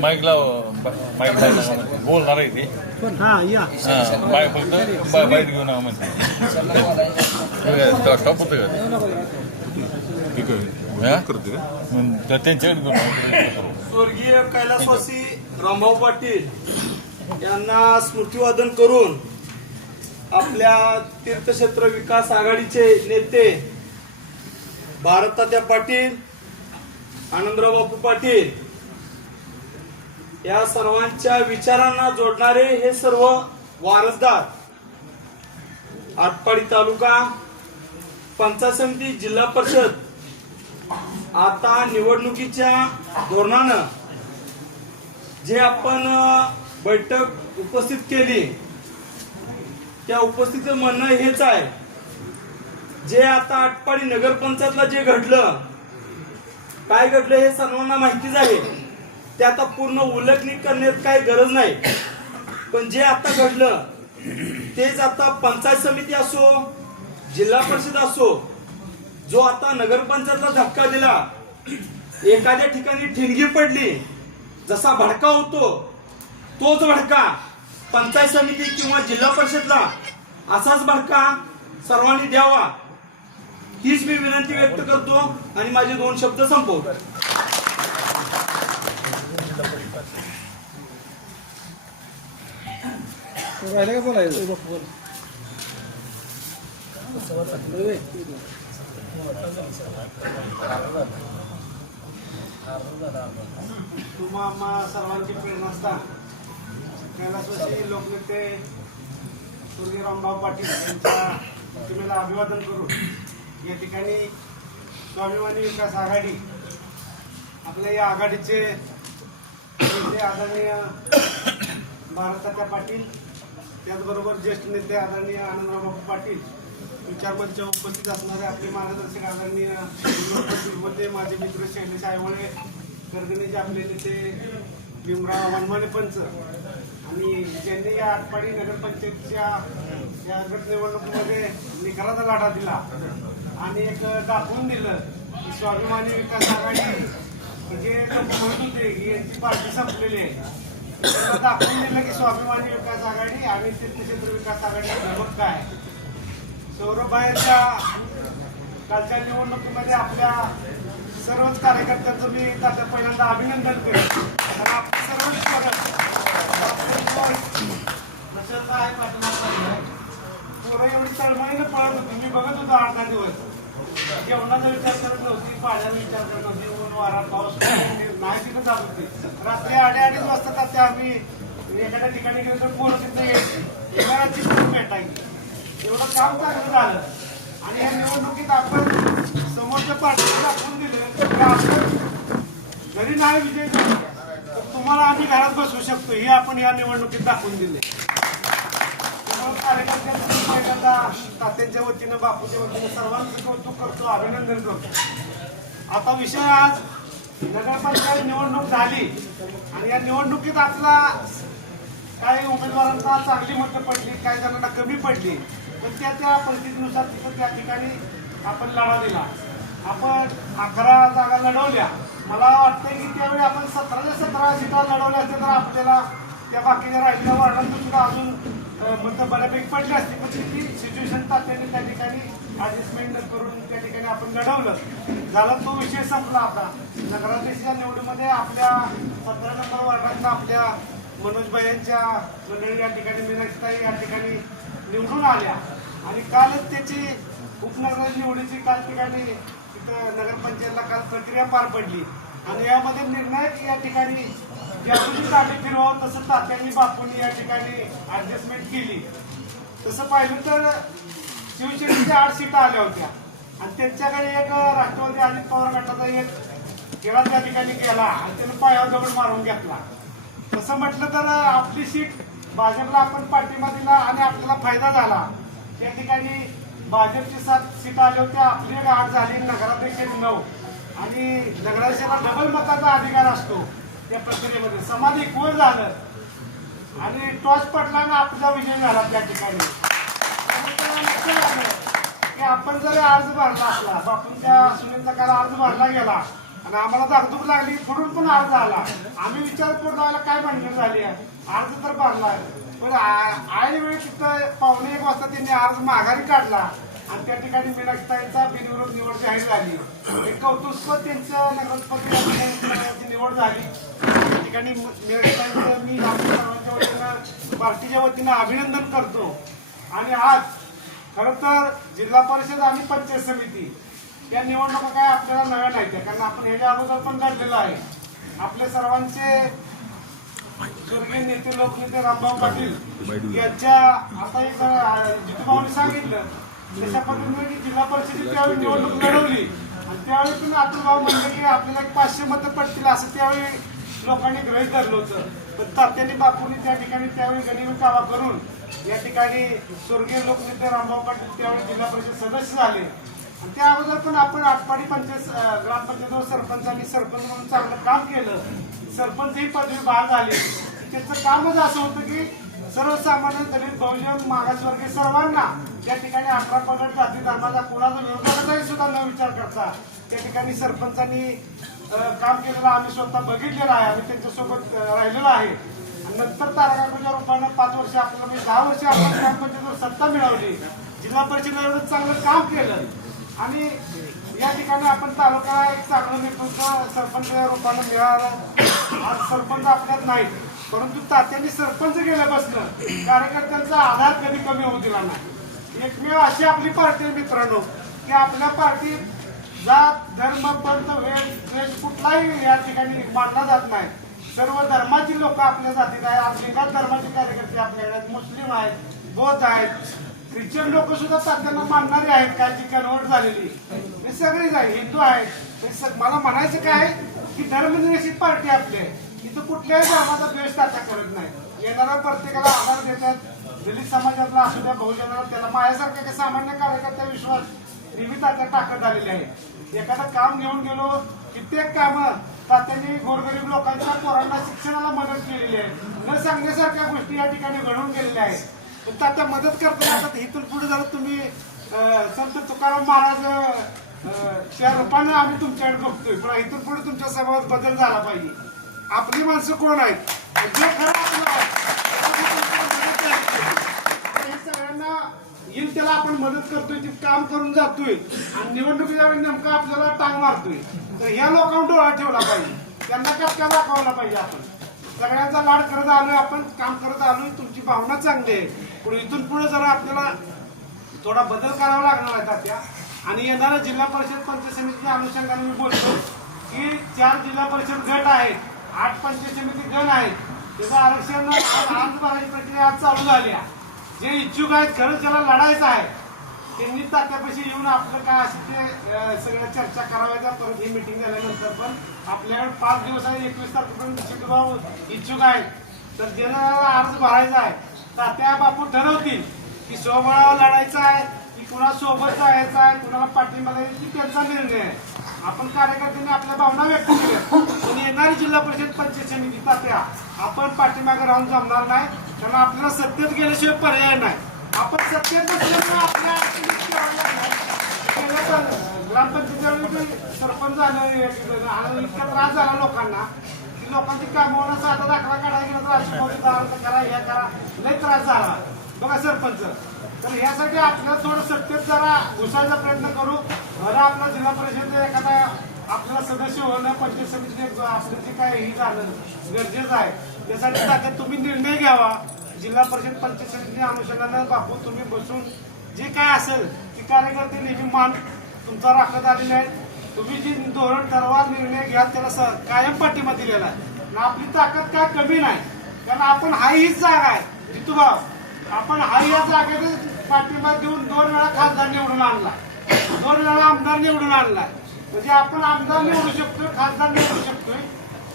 माईकला बोलणार आहे ते. बाय फक्त बाईट घेऊन स्टॉप होतं का त्यांच्याकडे घेऊन. स्वर्गीय कैलासवासी रामभाऊ पाटील यांना स्मृतिवादन करून आपल्या तीर्थक्षेत्र विकास आघाडीचे नेते भारततात्या पाटील, आनंदराव बापू पाटील या सर्वांच्या विचारांना जोडणारे हे सर्व वारसदार आटपाडी तालुका पंचायत समिती, जिल्हा परिषद आता निवडणुकीच्या धोरणानं जे आपण बैठक उपस्थित केली, त्या उपस्थित म्हणणं हेच आहे, जे आता आटपाडी नगरपंचायतला जे घडलं, काय घडलं हे सर्वांना माहितीच आहे. ते आता पूर्ण उल्लेखनीय करण्यात काही गरज नाही. पण जे आता घडलं तेच आता पंचायत समिती असो, जिल्हा परिषद असो, जो आता नगरपंचायतला धक्का दिला, एखाद्या ठिकाणी ठिणगी पडली, जसा भडका होतो तोच भडका पंचायत समिती किंवा जिल्हा परिषदला असाच भडका सर्वांनी द्यावा, हीच मी विनंती व्यक्त करतो आणि माझे 2 शब्द संपवतो. राहिले का बोलायचं? तुम्हा सर्वांची प्रेरणा कैलासवासी लोकनेते स्वर्गीय रामभाऊ पाटील यांच्या प्रतिमेला अभिवादन करून या ठिकाणी स्वाभिमानी विकास आघाडी, आपल्या या आघाडीचे नेते आदरणीय भारततात्या पाटील, त्याचबरोबर ज्येष्ठ नेते आदरणीय आनंदराव बापू पाटील, विचारमंच उपस्थित असणारे आपले मार्गदर्शक आदरणीय होते, माझे मित्र शैलेश आयवळे, गर्गणेचे आपले नेते भीमराव वनमाने पंच, आणि ज्यांनी या आटपाडी नगरपंचायतीच्या या गट निवडणुकीमध्ये निकालाचा लढा दिला आणि एक दाखवून दिलं की स्वाभिमानी विकास आघाडी जे लोक म्हणत होते की यांची पार्टी संपलेली आहे, त्यांना दाखवून दिलं की स्वाभिमानी विकास आघाडी आणि तीर्थक्षेत्र विकास आघाडी धमक काय. सौरभबाहेरच्या कालच्या निवडणुकीमध्ये आपल्या सर्वच कार्यकर्त्यांचं मी त्याचं पहिल्यांदा अभिनंदन करेन. कारण आपलं सर्वच पोरं एवढी तळमळीनं पळत होती, मी बघत होतो 8-10 दिवस. जेवणाचा विचार करत नव्हती, पाण्याचा विचार करत नव्हती, ऊन वारा पाऊस नाही तिथं जात होती. रात्री 2:30 वाजता तात्या आम्ही एखाद्या ठिकाणी गेलो तर पोरं तिथं येणाराची भेटायची. एवढं काम चांगलं झालं. आणि या निवडणुकीत आपण समोरच्या पार्टीला दाखवून दिलं की आपण जरी नाही विजय झाला तर तुम्हाला आम्ही घरात बसवू शकतो, हे आपण या निवडणुकीत दाखवून दिले. त्यामुळे कार्यकर्त्यांचं पहिल्यांदा तात्यांच्या वतीनं, बापूच्या वतीनं सर्वांचं कौतुक करतो, अभिनंदन करतो. आता विषय आज नगरपंचायत निवडणूक झाली आणि या निवडणुकीत आपला काही उमेदवारांना चांगली मतं पडली, काही जणांना कमी पडली, पण त्या परिस्थितीनुसार तिथं त्या ठिकाणी आपण लढा दिला आपण 11 जागा लढवल्या. मला वाटतंय की त्यावेळी आपण 17च्या 17 सीटा लढवल्या असत्या तर आपल्याला त्या बाकीच्या राहिलेल्या वॉर्डांतून सुद्धा अजून मतं बऱ्यापैकी पडली असते. पण ती सिच्युएशन तात्याने त्या ठिकाणी ऍडजस्टमेंट करून त्या ठिकाणी आपण लढवलं. झाला तो विषय संपला. आता नगराध्यक्षाच्या निवडीमध्ये आपल्या 17 नंबर वार्डातनं आपल्या मनोजबाईंच्या मंडळी या ठिकाणी मीनाक्षीताई या ठिकाणी निवडून आल्या आणि कालच त्याची उपनगराच्या निवडीची काल ठिकाणी तिथं नगरपंचायतला काल प्रक्रिया पार पडली आणि यामध्ये निर्णायक या ठिकाणी ज्यावेळी गाडी फिरवावं तसं तात्यांनी बापूंनी या ठिकाणी ऍडजस्टमेंट केली. तसं पाहिलं तर शिवसेनेच्या 8 सीटा आल्या होत्या आणि त्यांच्याकडे एक राष्ट्रवादी अजित पवार गटाचा एक खेळा त्या ठिकाणी गेला आणि त्यानं पायावर दगड मारून घेतला. तसं म्हटलं तर आपली सीट भाजपला आपण पाठिंबा दिला आणि आपल्याला फायदा झाला. त्या ठिकाणी भाजपची 7 सीटा आल्या होत्या, आपली 8 झाली, नगराध्यक्ष 9 आणि नगराध्यक्षाला डबल मताचा अधिकार असतो. त्या प्रक्रियेमध्ये समाज इक्वल झालं आणि टॉस पडला आणि आपला विजय झाला त्या ठिकाणी. की आपण जर अर्ज भरला असला, बापूंच्या सुनेचा काल अर्ज भरला गेला आणि आम्हाला धाकधूक लागली, पुढून पण अर्ज आला, आम्ही विचार करून राहिला काय भांडण झाली आहे, अर्ज तर भरला पण ऐन वेळी तिथं 1:15 वाजता त्यांनी अर्ज माघारी काढला आणि त्या ठिकाणी मीनाक्षीताईंचा बिनविरोध निवड जाहीर झाली. एक कौतुकपद त्यांचं नगरपती निवड झाली. त्या ठिकाणी मीनाक्षीताईंचं मी आमच्या सर्वांच्या वतीनं पार्टीच्या वतीनं अभिनंदन करतो. आणि आज खरं तर जिल्हा परिषद आणि पंचायत समिती या निवडणुका काय आपल्याला नव्या नाहीत, कारण आपण ह्याच्या अगोदर पण लढलेलं आहे. आपले सर्वांचे स्वर्गीय नेते लोकनेते रामभाऊ पाटील यांच्या आता एक जितूभाऊने सांगितलं तशा पद्धतीने की जिल्हा परिषदेची त्यावेळी निवडणूक लढवली आणि त्यावेळी पण अतुलभाऊ म्हणले की आपल्याला 500 मतं पडतील असं त्यावेळी लोकांनी गृहीत धरलं होतं. पण तात्यांनी बापूंनी त्या ठिकाणी त्यावेळी गणित कावा करून या ठिकाणी स्वर्गीय लोकनेते रामभाऊ पाटील त्यावेळी जिल्हा परिषद सदस्य झाले आणि त्या अगोदर पण आपण आटपाडी पंचायत ग्रामपंचायत सरपंचांनी सरपंच म्हणून चांगलं काम केलं. सरपंच ही पदवी बहाल झाली. त्याचं कामच असं होतं की सर्वसामान्य दलित बहुजन मागासवर्गीय सर्वांना त्या ठिकाणी 18 पगड जाती धर्माचा कुणाचा विरोधाचाही सुद्धा न विचार करता त्या ठिकाणी सरपंचांनी काम केलेलं आम्ही स्वतः बघितलेलं आहे. आम्ही त्यांच्यासोबत राहिलेलो आहे. नंतर तारकाच्या रूपानं 5 वर्ष आपल्याला म्हणजे 10 वर्ष आपण ग्रामपंचायतीवर सत्ता मिळवली. जिल्हा परिषदेला एवढं चांगलं काम केलं आणि या ठिकाणी आपण तालुका एक चांगलं नेतृत्व सरपंच या रूपानं मिळालं. आज सरपंच आपल्यात नाहीत, परंतु तात्यांनी सरपंच गेल्यापासून कार्यकर्त्यांचा आधार कधी कमी होऊ दिला नाही. एकमेव अशी आपली पार्टी आहे मित्रांनो की आपल्या पार्टीत जात धर्म पंथ वेश कुठलाही या ठिकाणी मानला जात नाही. सर्व धर्माची लोक आपल्या जातीत आहेत. आज लिंगायत धर्माचे कार्यकर्ते आपल्याकडे आहेत, मुस्लिम आहेत, बौद्ध आहेत, ख्रिश्चन लोक सुद्धा तात्यांना मानणारे आहेत, काय जी कन्वर्ट झालेली हे सगळीच आहे, हिंदू आहेत. मला म्हणायचं काय की धर्मनिरपेक्ष पार्टी आपली आहे. इथं कुठल्याही धर्माचा द्वेष तात्या करत नाही. येणाऱ्या प्रत्येकाला आधार देतात. दलित समाजातला असू द्या, बहुजनाला, त्याला माझ्यासारख्या काही सामान्य कार्यकर्त्या विश्वास नेहमी तात्या टाकत आलेले आहे. एखादं काम घेऊन गेलो, कित्येक कामं तात्यांनी गोरगरीब लोकांच्या पोरांना शिक्षणाला मदत केलेली आहे. न सांगण्यासारख्या गोष्टी या ठिकाणी घडवून गेलेल्या आहेत. पण तात्या मदत करताना आता इथून पुढे झालं तुम्ही संत तुकाराम महाराज त्या रूपाने आम्ही तुमच्याकडे बघतोय, पण इथून पुढे तुमच्या स्वभावात बदल झाला पाहिजे. आपली माणसं कोण आहेत जे खरं आपलं आहे हे सगळ्यांना येईल त्याला आपण मदत करतोय, ते काम करून जातोय आणि निवडणुकीच्या वेळी नेमकं आपल्याला टांग मारतोय. तर ह्या लोकांना डोळा ठेवला पाहिजे, त्यांना कटका दाखवला पाहिजे. आपण सगळ्यांचा लाड करत आलोय, आपण काम करत आलोय. तुमची भावना चांगली आहे, पण इथून पुढे जरा आपल्याला थोडा बदल करावा लागणार आहे तात्या. आणि येणाऱ्या जिल्हा परिषद पंचायत समितीच्या अनुषंगाने मी बोलतो की 4 जिल्हा परिषद गट आहेत, 8 पंचायत समिती गण आहेत. त्याचं आरक्षण अर्ज भरायची प्रक्रिया आज चालू झाली आहे. जे इच्छुक आहेत, खरंच ज्याला लढायचं आहे त्यांनी तात्यापाशी येऊन आपलं काय असेल ते सगळ्या चर्चा कराव्याचा. परत ही मिटिंग झाल्यानंतर पण आपल्याकडे 5 दिवस आहे, 21 तारखेपर्यंत शिटूभाऊ इच्छुक आहेत. तर ज्याला अर्ज भरायचा आहे तात्या बापू ठरवतील की स्वबळावर लढायचं आहे की कुणासोबत जायचं आहे, कुणाला पाठिंबा द्यायचा, की त्यांचा निर्णय आहे. आपण कार्यकर्त्यांनी आपल्या भावना व्यक्त केल्या. पण येणारी जिल्हा परिषद पंचायत समिती तात्या आपण पाठीमागे राहून जमणार नाही, कारण आपल्याला सत्तेत गेल्याशिवाय पर्याय नाही. आपण सत्तेत नसल्यामुळे आपल्या ग्रामपंचायतीमध्ये सरपंच झालं आणि इतका त्रास झाला लोकांना की लोकांची कामं साधा दाखला काढायला गेला तर अशी करा हे करा लय त्रास झाला बघा सरपंच. तर यासाठी आपल्याला थोडं सत्तेत जरा घुसायचा प्रयत्न करू. बरं आपला जिल्हा परिषद एखादा आपल्याला सदस्य होणं पंचायत समितीने आपलं जे काय हे झालं गरजेचं आहे त्यासाठी ताकद तुम्ही निर्णय घ्यावा. जिल्हा परिषद पंचायत समितीने अनुषंगानं बापू तुम्ही बसून जे काय असेल ती कार्यकर्ते नेहमी मान तुमचा राखत आलेले आहेत. तुम्ही जी धोरण ठरवा निर्णय घ्या त्याला कायम पाठिंबा दिलेला आहे. आणि आपली ताकद काय कमी नाही कारण आपण हा हीच जागा आहे जितूभाव आपण हा या जागेत पाठिंबा देऊन 2 वेळा खासदार निवडून आणला 2 वेळा आमदार निवडून आणलाय म्हणजे आपण आमदार निवडू शकतोय खासदार निवडू शकतोय.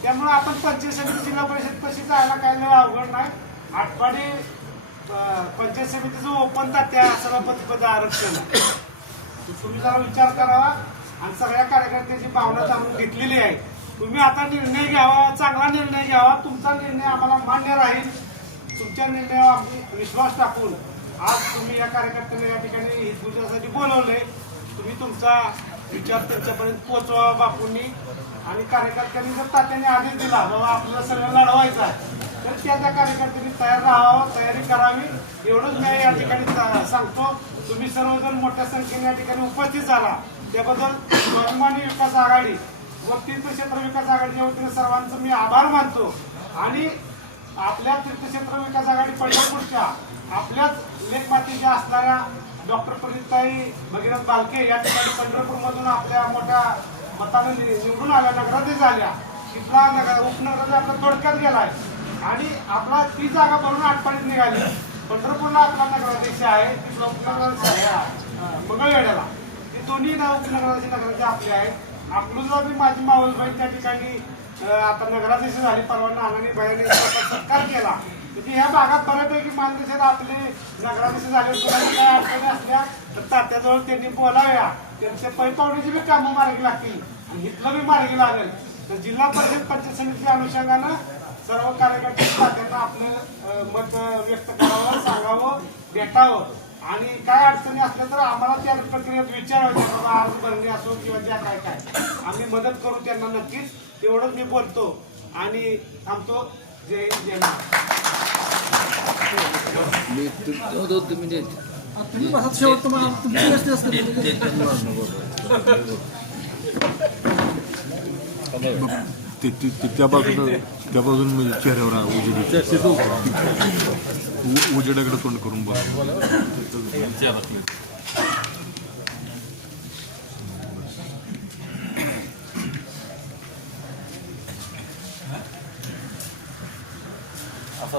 त्यामुळे आपण पंचायत समिती जिल्हा परिषद कशी जायला काय लय अवघड नाही. आठवडी पंचायत समितीचं ओपन त्या सभापतीपद आरक्षण तुम्ही जरा विचार करावा आणि सगळ्या कार्यकर्त्याची भावना जाणून घेतलेली आहे. तुम्ही आता निर्णय घ्यावा चांगला निर्णय घ्यावा. तुमचा निर्णय आम्हाला मान्य राहील. तुमच्या निर्णयावर आम्ही विश्वास टाकून आज तुम्ही या कार्यकर्त्यांना या ठिकाणी हितगुजासाठी बोलवलंय. तुम्ही तुमचा विचार त्यांच्यापर्यंत पोहोचवा बापूंनी आणि कार्यकर्त्यांनी जर तात्याने आदेश दिला बाबा आपल्याला सगळं लढवायचं आहे तर त्या कार्यकर्त्यांनी तयार राहावं तयारी करावी एवढंच मी या ठिकाणी सांगतो. तुम्ही सर्वजण मोठ्या संख्येने या ठिकाणी उपस्थित झाला त्याबद्दल स्वाभिमानी विकास आघाडी व तीर्थक्षेत्र विकास आघाडीच्या वतीने सर्वांचं मी आभार मानतो. आणि आपल्या तीर्थक्षेत्र विकास आघाडी पंढरपूरच्या आपल्याच लेखमातीच्या असणाऱ्या डॉक्टर प्रणिताई भगीरथ बालके या ठिकाणी पंढरपूरमधून आपल्या मोठ्या मताने निवडून आल्या नगराध्यक्ष झाल्या. तिथला उपनगराध्यक्ष आपला थोडक्यात गेलाय आणि आपला ती जागा भरून आटपाडीत निघाली. पंढरपूरला आपला नगराध्यक्ष आहे तिथला उपनगराध्यक्ष मंगळवेढ्याला ते दोन्ही उपनगराध्यक्ष नगराध्यक्ष आपले आहेत. अकलूजला बी माझी मावसबाई त्या ठिकाणी आता नगराध्यक्ष झाली परवा नानानी बाईने सत्कार केला. म्हणजे ह्या भागात बऱ्यापैकी मानदेशात आपले नगराध्यक्ष झाले तुम्हाला काय अडचणी असल्या तर तात्याजवळ त्यांनी बोलाव्या त्यांच्या पैपावडीची बी कामं मार्गी लागतील आणि इथलं बी मार्गी लागेल. तर जिल्हा परिषद पंचायत समितीच्या अनुषंगानं सर्व कार्यकर्ते तात्यांना आपलं मत व्यक्त करावं सांगावं भेटावं आणि काय अडचणी असल्या तर आम्हाला त्या प्रक्रियेत विचारायचं बाबा अर्ज भरणे असो किंवा ज्या काय काय आम्ही मदत करू त्यांना नक्कीच. तेवढंच मी बोलतो आणि थांबतो. जय हिंद जय तुम्ही बसा शेवट तुम्हाला तुमची गोष्टी असते त्या बाजून म्हणजे चेहऱ्यावर उजेडाकडे तोंड करून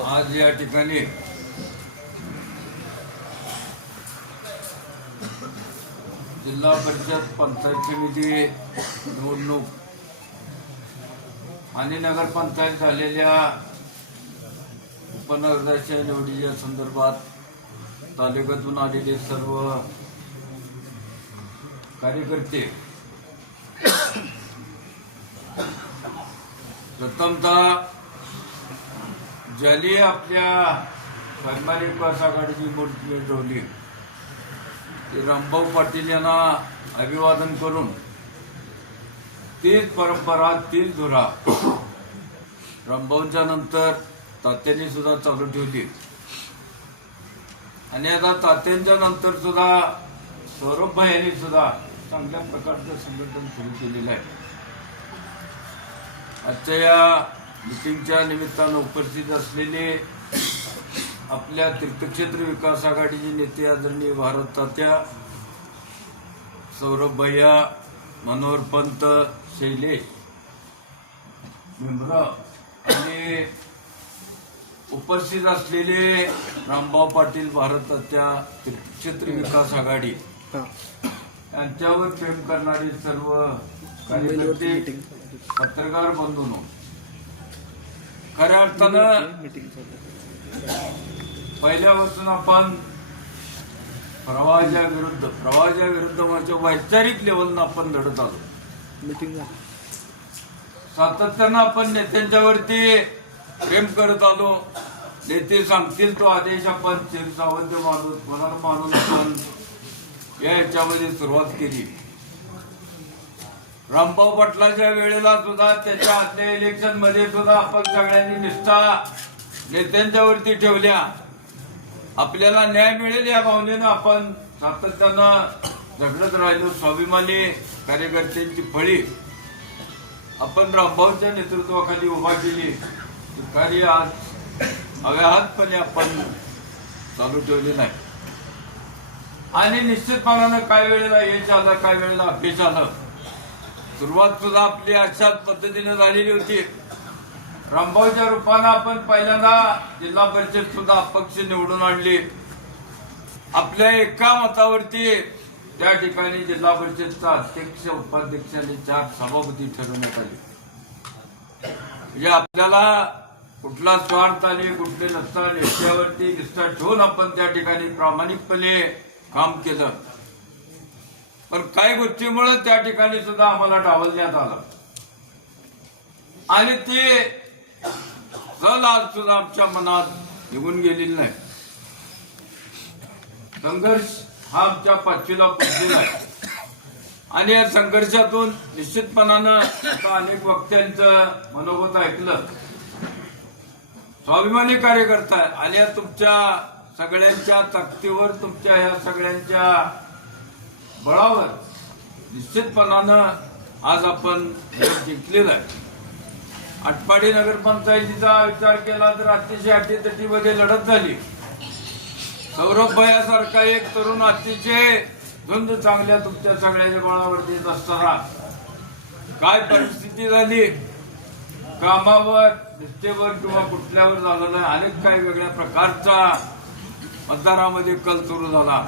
आज या ठिकाणी जिल्हा परिषद पंचायत समिती निवडणूक आणि नगरपंचायत झालेल्या उपनगराध्यक्ष निवडीच्या संदर्भात तालुक्यातून आलेले सर्व कार्यकर्ते प्रथमतः ज्यांनी आपल्या स्वाभिमानी विकास आघाडीची मूर्ती ठेवली ते रामभाऊ पाटील यांना अभिवादन करून तीच परंपरा तीच धुरा रामभाऊंच्या नंतर तात्यांनी सुद्धा चालू ठेवली आणि आता तात्यांच्या नंतर सुद्धा सौरभभाई यांनी सुद्धा चांगल्या प्रकारचं संघटन सुरू केलेलं आहे. आजच्या या मीटिंगच्या निमित्तानं उपस्थित असलेले आपल्या तीर्थक्षेत्र विकास आघाडीचे नेते आदरणीय भारत तात्या, सौरभ भैया, मनोहर पंत, शैलेश भीमराव आणि उपस्थित असलेले रामभाऊ पाटील, भारत तात्या, तीर्थक्षेत्र विकास आघाडी यांच्यावर प्रेम करणारे सर्व कार्यकर्ते, पत्रकार बंधूंनो, खऱ्या अर्थानं पहिल्यापासून आपण प्रवाहाच्या विरुद्ध म्हणजे वैचारिक लेवलनं आपण लढत आलो. सातत्यानं आपण नेत्यांच्यावरती प्रेम करत आलो. नेते सांगतील तो आदेश आपण चिरसावंत मानून आपण या ह्याच्यामध्ये सुरुवात केली. रामभाऊ पाटलाच्या वेळेला सुद्धा त्याच्या आदल्या इलेक्शन मध्ये सुद्धा आपण सगळ्यांनी निष्ठा नेत्यांच्यावरती ठेवल्या. आपल्याला न्याय मिळेल या भावनेनं आपण सातत्यानं झगडत राहिलो. स्वाभिमानी कार्यकर्त्यांची फळी आपण रामभाऊच्या नेतृत्वाखाली उभा केली. कार्य आज अव्याहतपणे आपण चालू ठेवले नाही. आणि निश्चितपणानं काय वेळेला यश आलं, काय वेळेला अपयश आलं. सुरुवात सुद्धा आपली अशाच पद्धतीने झालेली होती. रामभाऊच्या रूपानं आपण पहिल्यांदा जिल्हा परिषद सुद्धा अपक्ष निवडून आणली. आपल्या एका मतावरती त्या ठिकाणी जिल्हा परिषदचा अध्यक्ष, उपाध्यक्ष आणि 4 सभापती ठरवण्यात आले. म्हणजे आपल्याला कुठला स्वार्थ आणि कुठले नसता नेत्यावरती निष्ठा ठेवून आपण त्या ठिकाणी प्रामाणिकपणे काम केलं. पण काही गोष्टीमुळे त्या ठिकाणी सुद्धा आम्हाला डावलण्यात आलं आणि ते चल आज सुद्धा आमच्या मनात निघून गेलेली नाही. संघर्ष हा आमच्या पाचवीला पोचलेला आहे आणि या संघर्षातून निश्चितपणानं आता अनेक वक्त्यांचं मनोगत ऐकलं. स्वाभिमानी कार्यकर्ता आहे आणि या तुमच्या सगळ्यांच्या ताकदीवर, तुमच्या ह्या सगळ्यांच्या बळावर निश्चितपणानं आज आपण जिंकलेला आहे. आटपाडी नगरपंचायतीचा विचार केला तर अतिशय अटीतटीमध्ये लढत झाली. सौरभ भैयासारखा एक तरुण अतिशय झुंज चांगल्या तुमच्या सगळ्याच्या बळावरती येत असताना काय परिस्थिती झाली, कामावर, निष्ठेवर किंवा कुठल्यावर झालं नाही. अनेक काही वेगळ्या प्रकारचा मतदारामध्ये कल सुरू झाला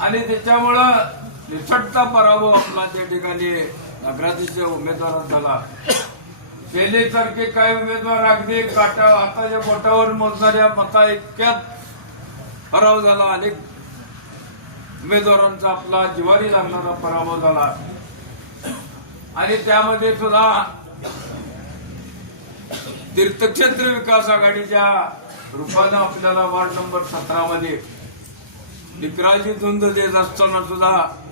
आणि त्याच्यामुळं निसटता पराभव आपला त्या ठिकाणी नगराध्यक्ष उमेदवारात झाला. शैलेसारखे काही उमेदवार अगदी काटा हाताच्या बोटावर मोजणाऱ्या मता इतक्यात पराभव झाला. अनेक उमेदवारांचा आपला जिवारी लागणारा पराभव झाला आणि त्यामध्ये सुद्धा तीर्थक्षेत्र विकास आघाडीच्या रूपानं आपल्याला वार्ड नंबर 17 मध्ये निकराची धुंद देत असताना सुद्धा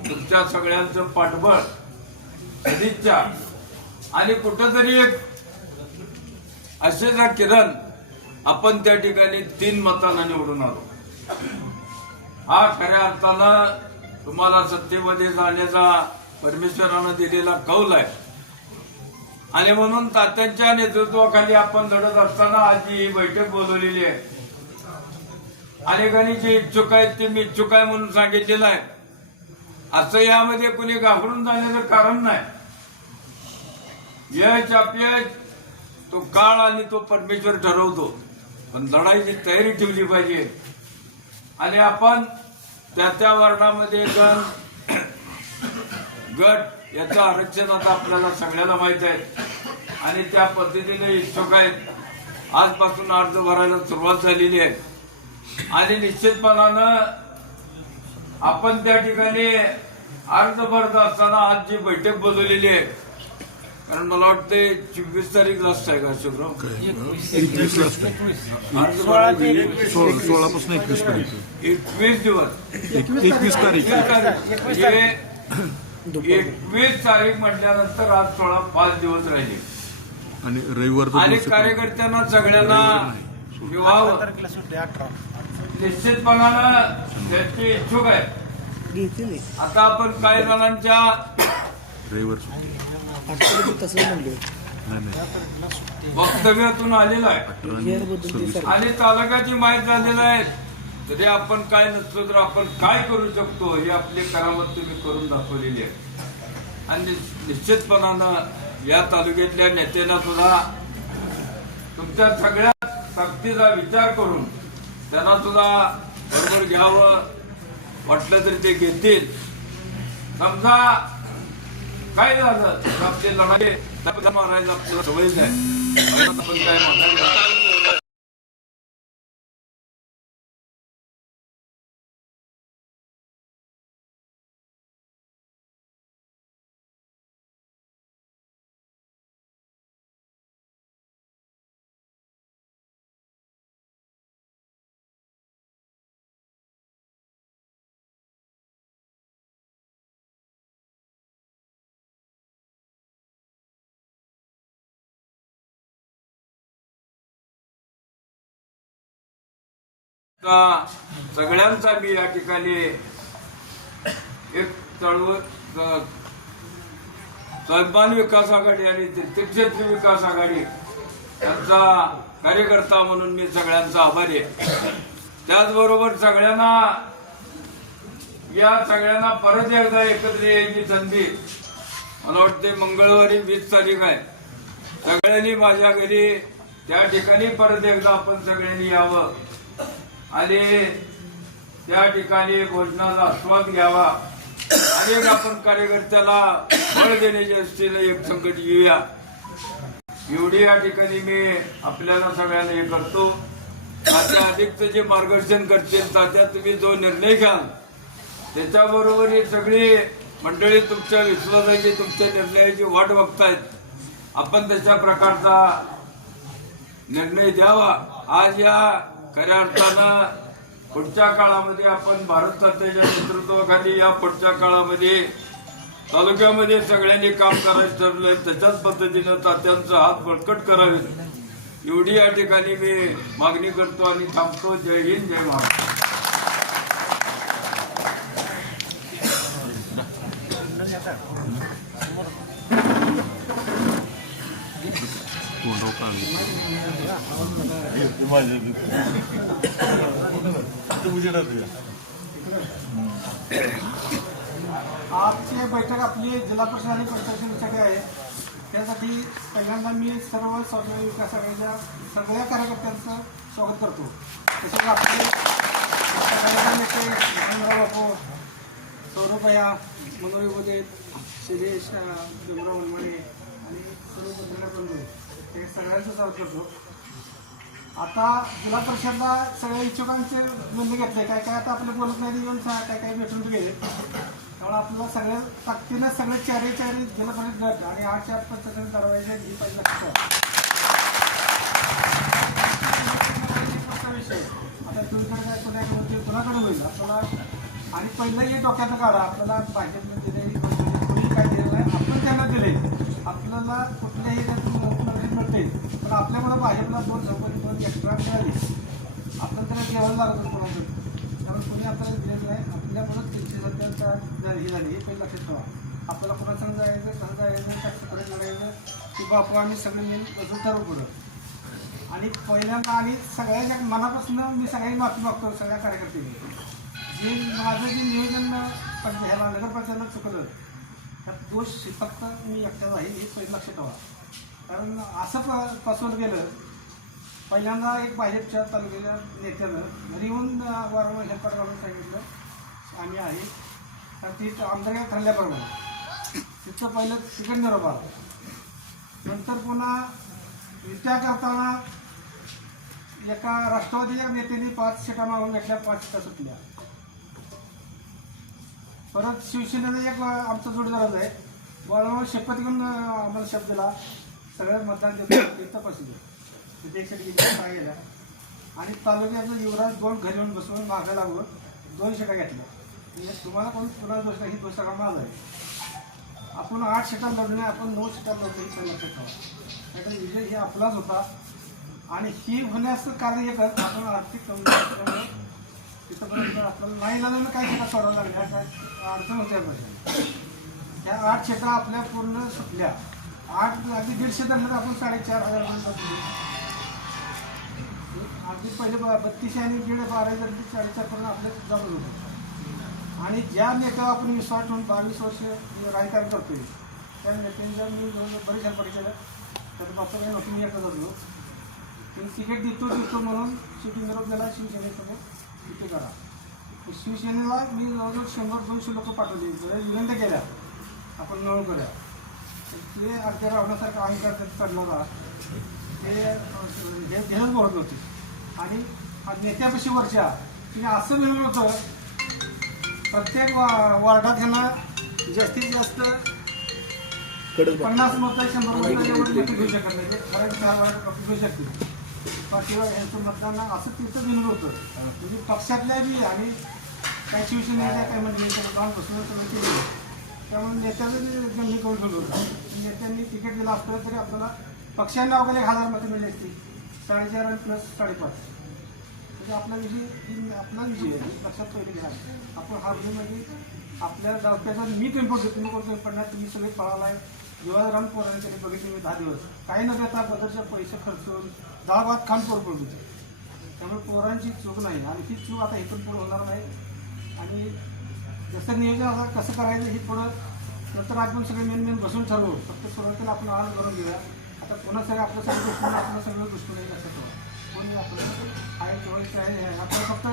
तुमच्या सगळ्यांचं पाठबळ, सदिच्छा आणि कुठंतरी एक आशेचा किरण आपण त्या ठिकाणी 3 मतांना निवडून आलो. हा खऱ्या अर्थानं तुम्हाला सत्तेमध्ये जाण्याचा परमेश्वरानं दिलेला कौल आहे आणि म्हणून तात्यांच्या नेतृत्वाखाली आपण लढत असताना आज ही बैठक बोलवलेली आहे. अनेकांनी जे इच्छुक आहेत ते मी इच्छुक आहे म्हणून सांगितलेलं आहे. असं यामध्ये कुणी घाबरून जाण्याचं कारण नाही. यश अपयश तो काळ आणि तो परमेश्वर ठरवतो, पण लढाईची तयारी ठेवली पाहिजे आणि आपण त्या वार्डामध्ये गट याचं आरक्षण आता आपल्याला सगळ्याला माहित आहे आणि त्या पद्धतीने इच्छुक आहेत. आजपासून अर्ज भरायला सुरुवात झालेली आहे आणि निश्चितपणानं आपण त्या ठिकाणी अर्ज भरत असताना आज जी बैठक बोलवलेली आहे, कारण मला वाटते 24 तारीख लास्ट आहे का शुभ्राव? 21 लास्ट आहे. 16 21 पर्यंत 21 दिवस 21 तारीख 21 तारीख म्हटल्यानंतर आज 5 दिवस राहिले आणि रविवार आणि कार्यकर्त्यांना सगळ्यांना विवाह निश्चितपणानं त्याची इच्छुक आहे. आता आपण काही जणांच्या रविवार वक्तव्यातून आलेला आहे आणि तालुक्याची माहिती झालेलं आहे. तरी आपण काय नसतो तर आपण काय करू शकतो ही आपली करामत तुम्ही करून दाखवलेली आहे आणि निश्चितपणानं या तालुक्यातल्या नेत्यांना सुद्धा तुमच्या सगळ्या ताकदीचा विचार करून त्यांना सुद्धा बरोबर घ्यावं वाटलं तरी ते घेतील. समजा काय झालं तर आपली लढाई मारायला आपल्याला सवयच आहे. आपण काय सगळ्यांचा मी या ठिकाणी एक चळवळ स्वाभिमान विकास आघाडी आणि तीर्थक्षेत्र विकास आघाडी यांचा कार्यकर्ता म्हणून मी सगळ्यांचा आभारी आहे. त्याचबरोबर सगळ्यांना परत एकदा एकत्र यायची संधी मला वाटते मंगळवारी 20 तारीख आहे. सगळ्यांनी माझ्या घरी त्या ठिकाणी परत एकदा आपण सगळ्यांनी यावं आणि त्या ठिकाणी भोजनाचा आस्वाद घ्यावा आणि आपण कार्यकर्त्याला बळ देण्याची असलेलं एक संकट येऊया एवढी या ठिकाणी मी आपल्याला सगळ्यांना हे करतो. तात्या अधिकचं जे मार्गदर्शन करतील तात्या तुम्ही जो निर्णय घ्याल त्याच्याबरोबर ही सगळी मंडळी तुमच्या विश्वासाची तुमच्या निर्णयाची वाट बघतायत. आपण तशा प्रकारचा निर्णय द्यावा. आज या खऱ्या अर्थानं पुढच्या काळामध्ये आपण भारत तात्याच्या नेतृत्वाखाली या पुढच्या काळामध्ये तालुक्यामध्ये सगळ्यांनी काम करायचं ठरलंय. त्याच्याच पद्धतीनं तात्यांचा हात बळकट करावे एवढी या ठिकाणी मी मागणी करतो आणि थांबतो. जय हिंद, जय महाराष्ट्र. आजची बैठक आपली जिल्हा परिषद आणि पंचायत समितीसाठी आहे. त्यासाठी पहिल्यांदा मी सर्व स्वाभिमान विकास आघाडीच्या सगळ्या कार्यकर्त्यांचं स्वागत करतो. तसेच आपले सगळ्यांना नेते बापू, सौरभया, मनोहर बोधे, शिरीष भीमराव उनमळे आणि सर्व पत्रकार बंधू हे सगळ्यांचं स्वागत करतो. आता जिल्हा परिषदला सगळ्या इच्छुकांचे नोंदणी घेतले. काय काय आता आपले बोलत नाही येऊन काय काय भेटून गेले. त्यामुळे आपल्याला सगळ्या ताकदीनं सगळे चारही जिल्हा परिषद गट आणि 8 पंचायत ठरवायचे ही पहिला विषय. आता तुमच्याकडे काय कुणाकडे होईल आपल्याला आणि पहिलं हे डोक्यात काढा. आपल्याला भाजपने दिले कोणी काय दिलं नाही आपण त्यांना दिले. आपल्याला कुठल्याही मिळते पण आपल्यामुळे भाजपला 2 चौकटी 2 एक्स्ट्रा मिळाली. आपल्याला त्याला जेवण लागत होतं कोणाचं त्यामुळे कोणी आपल्याला दिलेलं नाही. आपल्यामुळे 370 ही झाली हे पहिलं लक्षात ठेवा. आपल्याला कोणाचं जायचं कसं जायचं कष्टकडे लढायचं की बापू आम्ही सगळे मिळून बसून ठरवू पुढं. आणि पहिल्यांदा आणि सगळ्यांच्या मनापासून मी सगळ्यांनी माफी मागतो सगळ्या कार्यकर्त्यांनी. जे माझं जे नियोजन ह्याला नगरपंचायतला चुकलं त्यात दोष फक्त मी एकट्याच आहे हे पहिलं लक्षात ठेवा. कारण असं फसवलं गेलं. पहिल्यांदा एक भाजपच्या तालुक्याच्या नेत्यानं घरी येऊन वारंवार हेल्पाट काढून सांगितलं आम्ही आहे तर ती आमदार ठरल्याप्रमाणे तिथं पहिलं तिकीट निरोप आला. नंतर पुन्हा विचार करताना एका राष्ट्रवादीच्या नेत्यांनी 5 सीटा मागून घेतल्या, 5 सीटा सुटल्या. परत शिवसेनेचा एक आमचा जोडीदारच आहे वारंवार शपथ घेऊन आम्हाला शब्द दिला सगळ्यात मतदान देतो तपासू दे तिथे 1 सीट काय गेल्या आणि तालुक्याचं युवराज 2 घरी येऊन बसवून मागं लागून 2 सीटा घेतल्या. तुम्हाला कोण कुणाला दोष नाही ही दोष सगळा माझा आहे. आपण 8 सीटा लढणे आपण 9 सीटा लढणे हे लक्षात ठेवा. त्याकडे विजय हे आपलाच होता आणि ही होण्याचं कारण एकच आपण आर्थिक कमी असल्यामुळे तिथंपर्यंत आपल्याला नाही लागलं काही सीटा सोडावं लागल्या काय अडचण होत्या पाहिजे. ह्या 8 सीटा आपल्या पूर्ण सुटल्या. 8 अगदी 150 धरलं तर आपण 4,500 अगदी पहिले 32 आणि 1.5 जर 4,400 पर्यंत आपले जमत होते. आणि ज्या नेत्यावर आपण विश्वास ठेवून 22 वर्ष राजकारण करतोय त्या नेत्यांच्या मी बरेच हेल्प केलं तर बाबा काही नव्हतं मी एकच असलो. तुम्ही तिकीट देतो म्हणून शेवटी निरोप दिला शिवसेनेसोबत तिथे करा. शिवसेनेला मी जवळजवळ 100-200 लोक पाठवली विनंती केल्या आपण मिळून करूया. ते अगदी रावण्यासारखं अहंकार चढला होता ते घेणंच बोलत नव्हते. आणि नेत्यापाशी वरच्या तिने असं मिळवलं होतं प्रत्येक वार्डात ह्यांना जास्तीत जास्त 50 मतं 100 मतं एवढं मतं घेऊ शकत नाही. ते 4 वार्ड घेऊ शकते किंवा यांचं मतदान असं तिथं दिलं होतं. म्हणजे पक्षातल्या बी आणि काही शिवसेनेच्या काही मंडळीचं मतदान बसवून सगळं केलं. त्यामुळे नेत्याचं जमिनी करून ठेवलं होतं. नेत्यांनी तिकीट दिलं असतं तरी आपल्याला पक्षांना वगैरे 1000 मतं मिळली असती. 4.5 आणि +5.5 म्हणजे आपला विजय आपला विजय आहे लक्षात पहिले घ्या. आपण हारलो म्हणजे आपल्या दौत्याचा मी टेम्पो घेतो, तुम्ही कोणतं पडणार, तुम्ही सगळे पळालाय. जेव्हा राम पोराने तरी बघितले मी 10 दिवस काही न देता बदलच्या पैसे खर्चून डाळ भात खाऊन पोर पडू. त्यामुळे पोरांची चूक नाही आणि ही चूक आता इथून पुढे होणार नाही. आणि जसं नियोजन आता कसं करायचं हे पुढं नंतर आपण सगळे मेन बसून ठरवू. फक्त सुरुवातीला आपण आळ करून घेऊया. आता पुन्हा सगळं आपलं सगळं दुश्मन आपलं सगळं दुश्मन आहे लक्षात ठेवा. कोणी आपलं आहे किंवा आहे आपण फक्त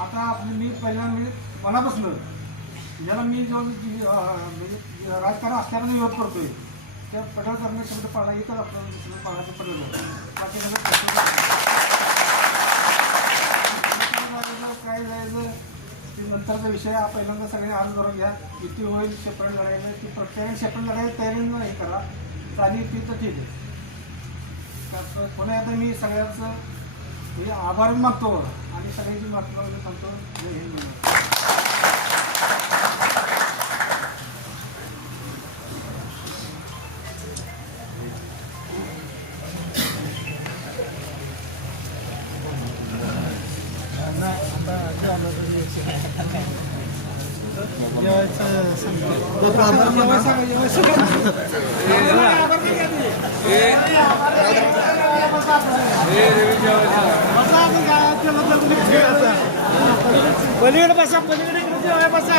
आता आपली मी पहिल्यांदा मी मनापासून ज्याला मी जो म्हणजे राजकारण असल्यानं विरोध करतोय त्या पडळ करण्याचा शब्द पाळला येतात आपल्याला दुसरं पाळायचं पडलं बाकी सगळं काय जायचं ते नंतरचा विषय हा पहिल्यांदा सगळे हाल करून घ्या. किती होईल सेपरेट लढायचं की प्रत्येकाने सेपरेट लढायची तयारी नाही करा. चालेल ती तर ठीक आहे. पुन्हा आता मी सगळ्यांचं मी आभार मानतो आणि सगळ्यांची महत्त्व सांगतो. जय हिंद. पलीकडे बसा, पलीकडे बसा.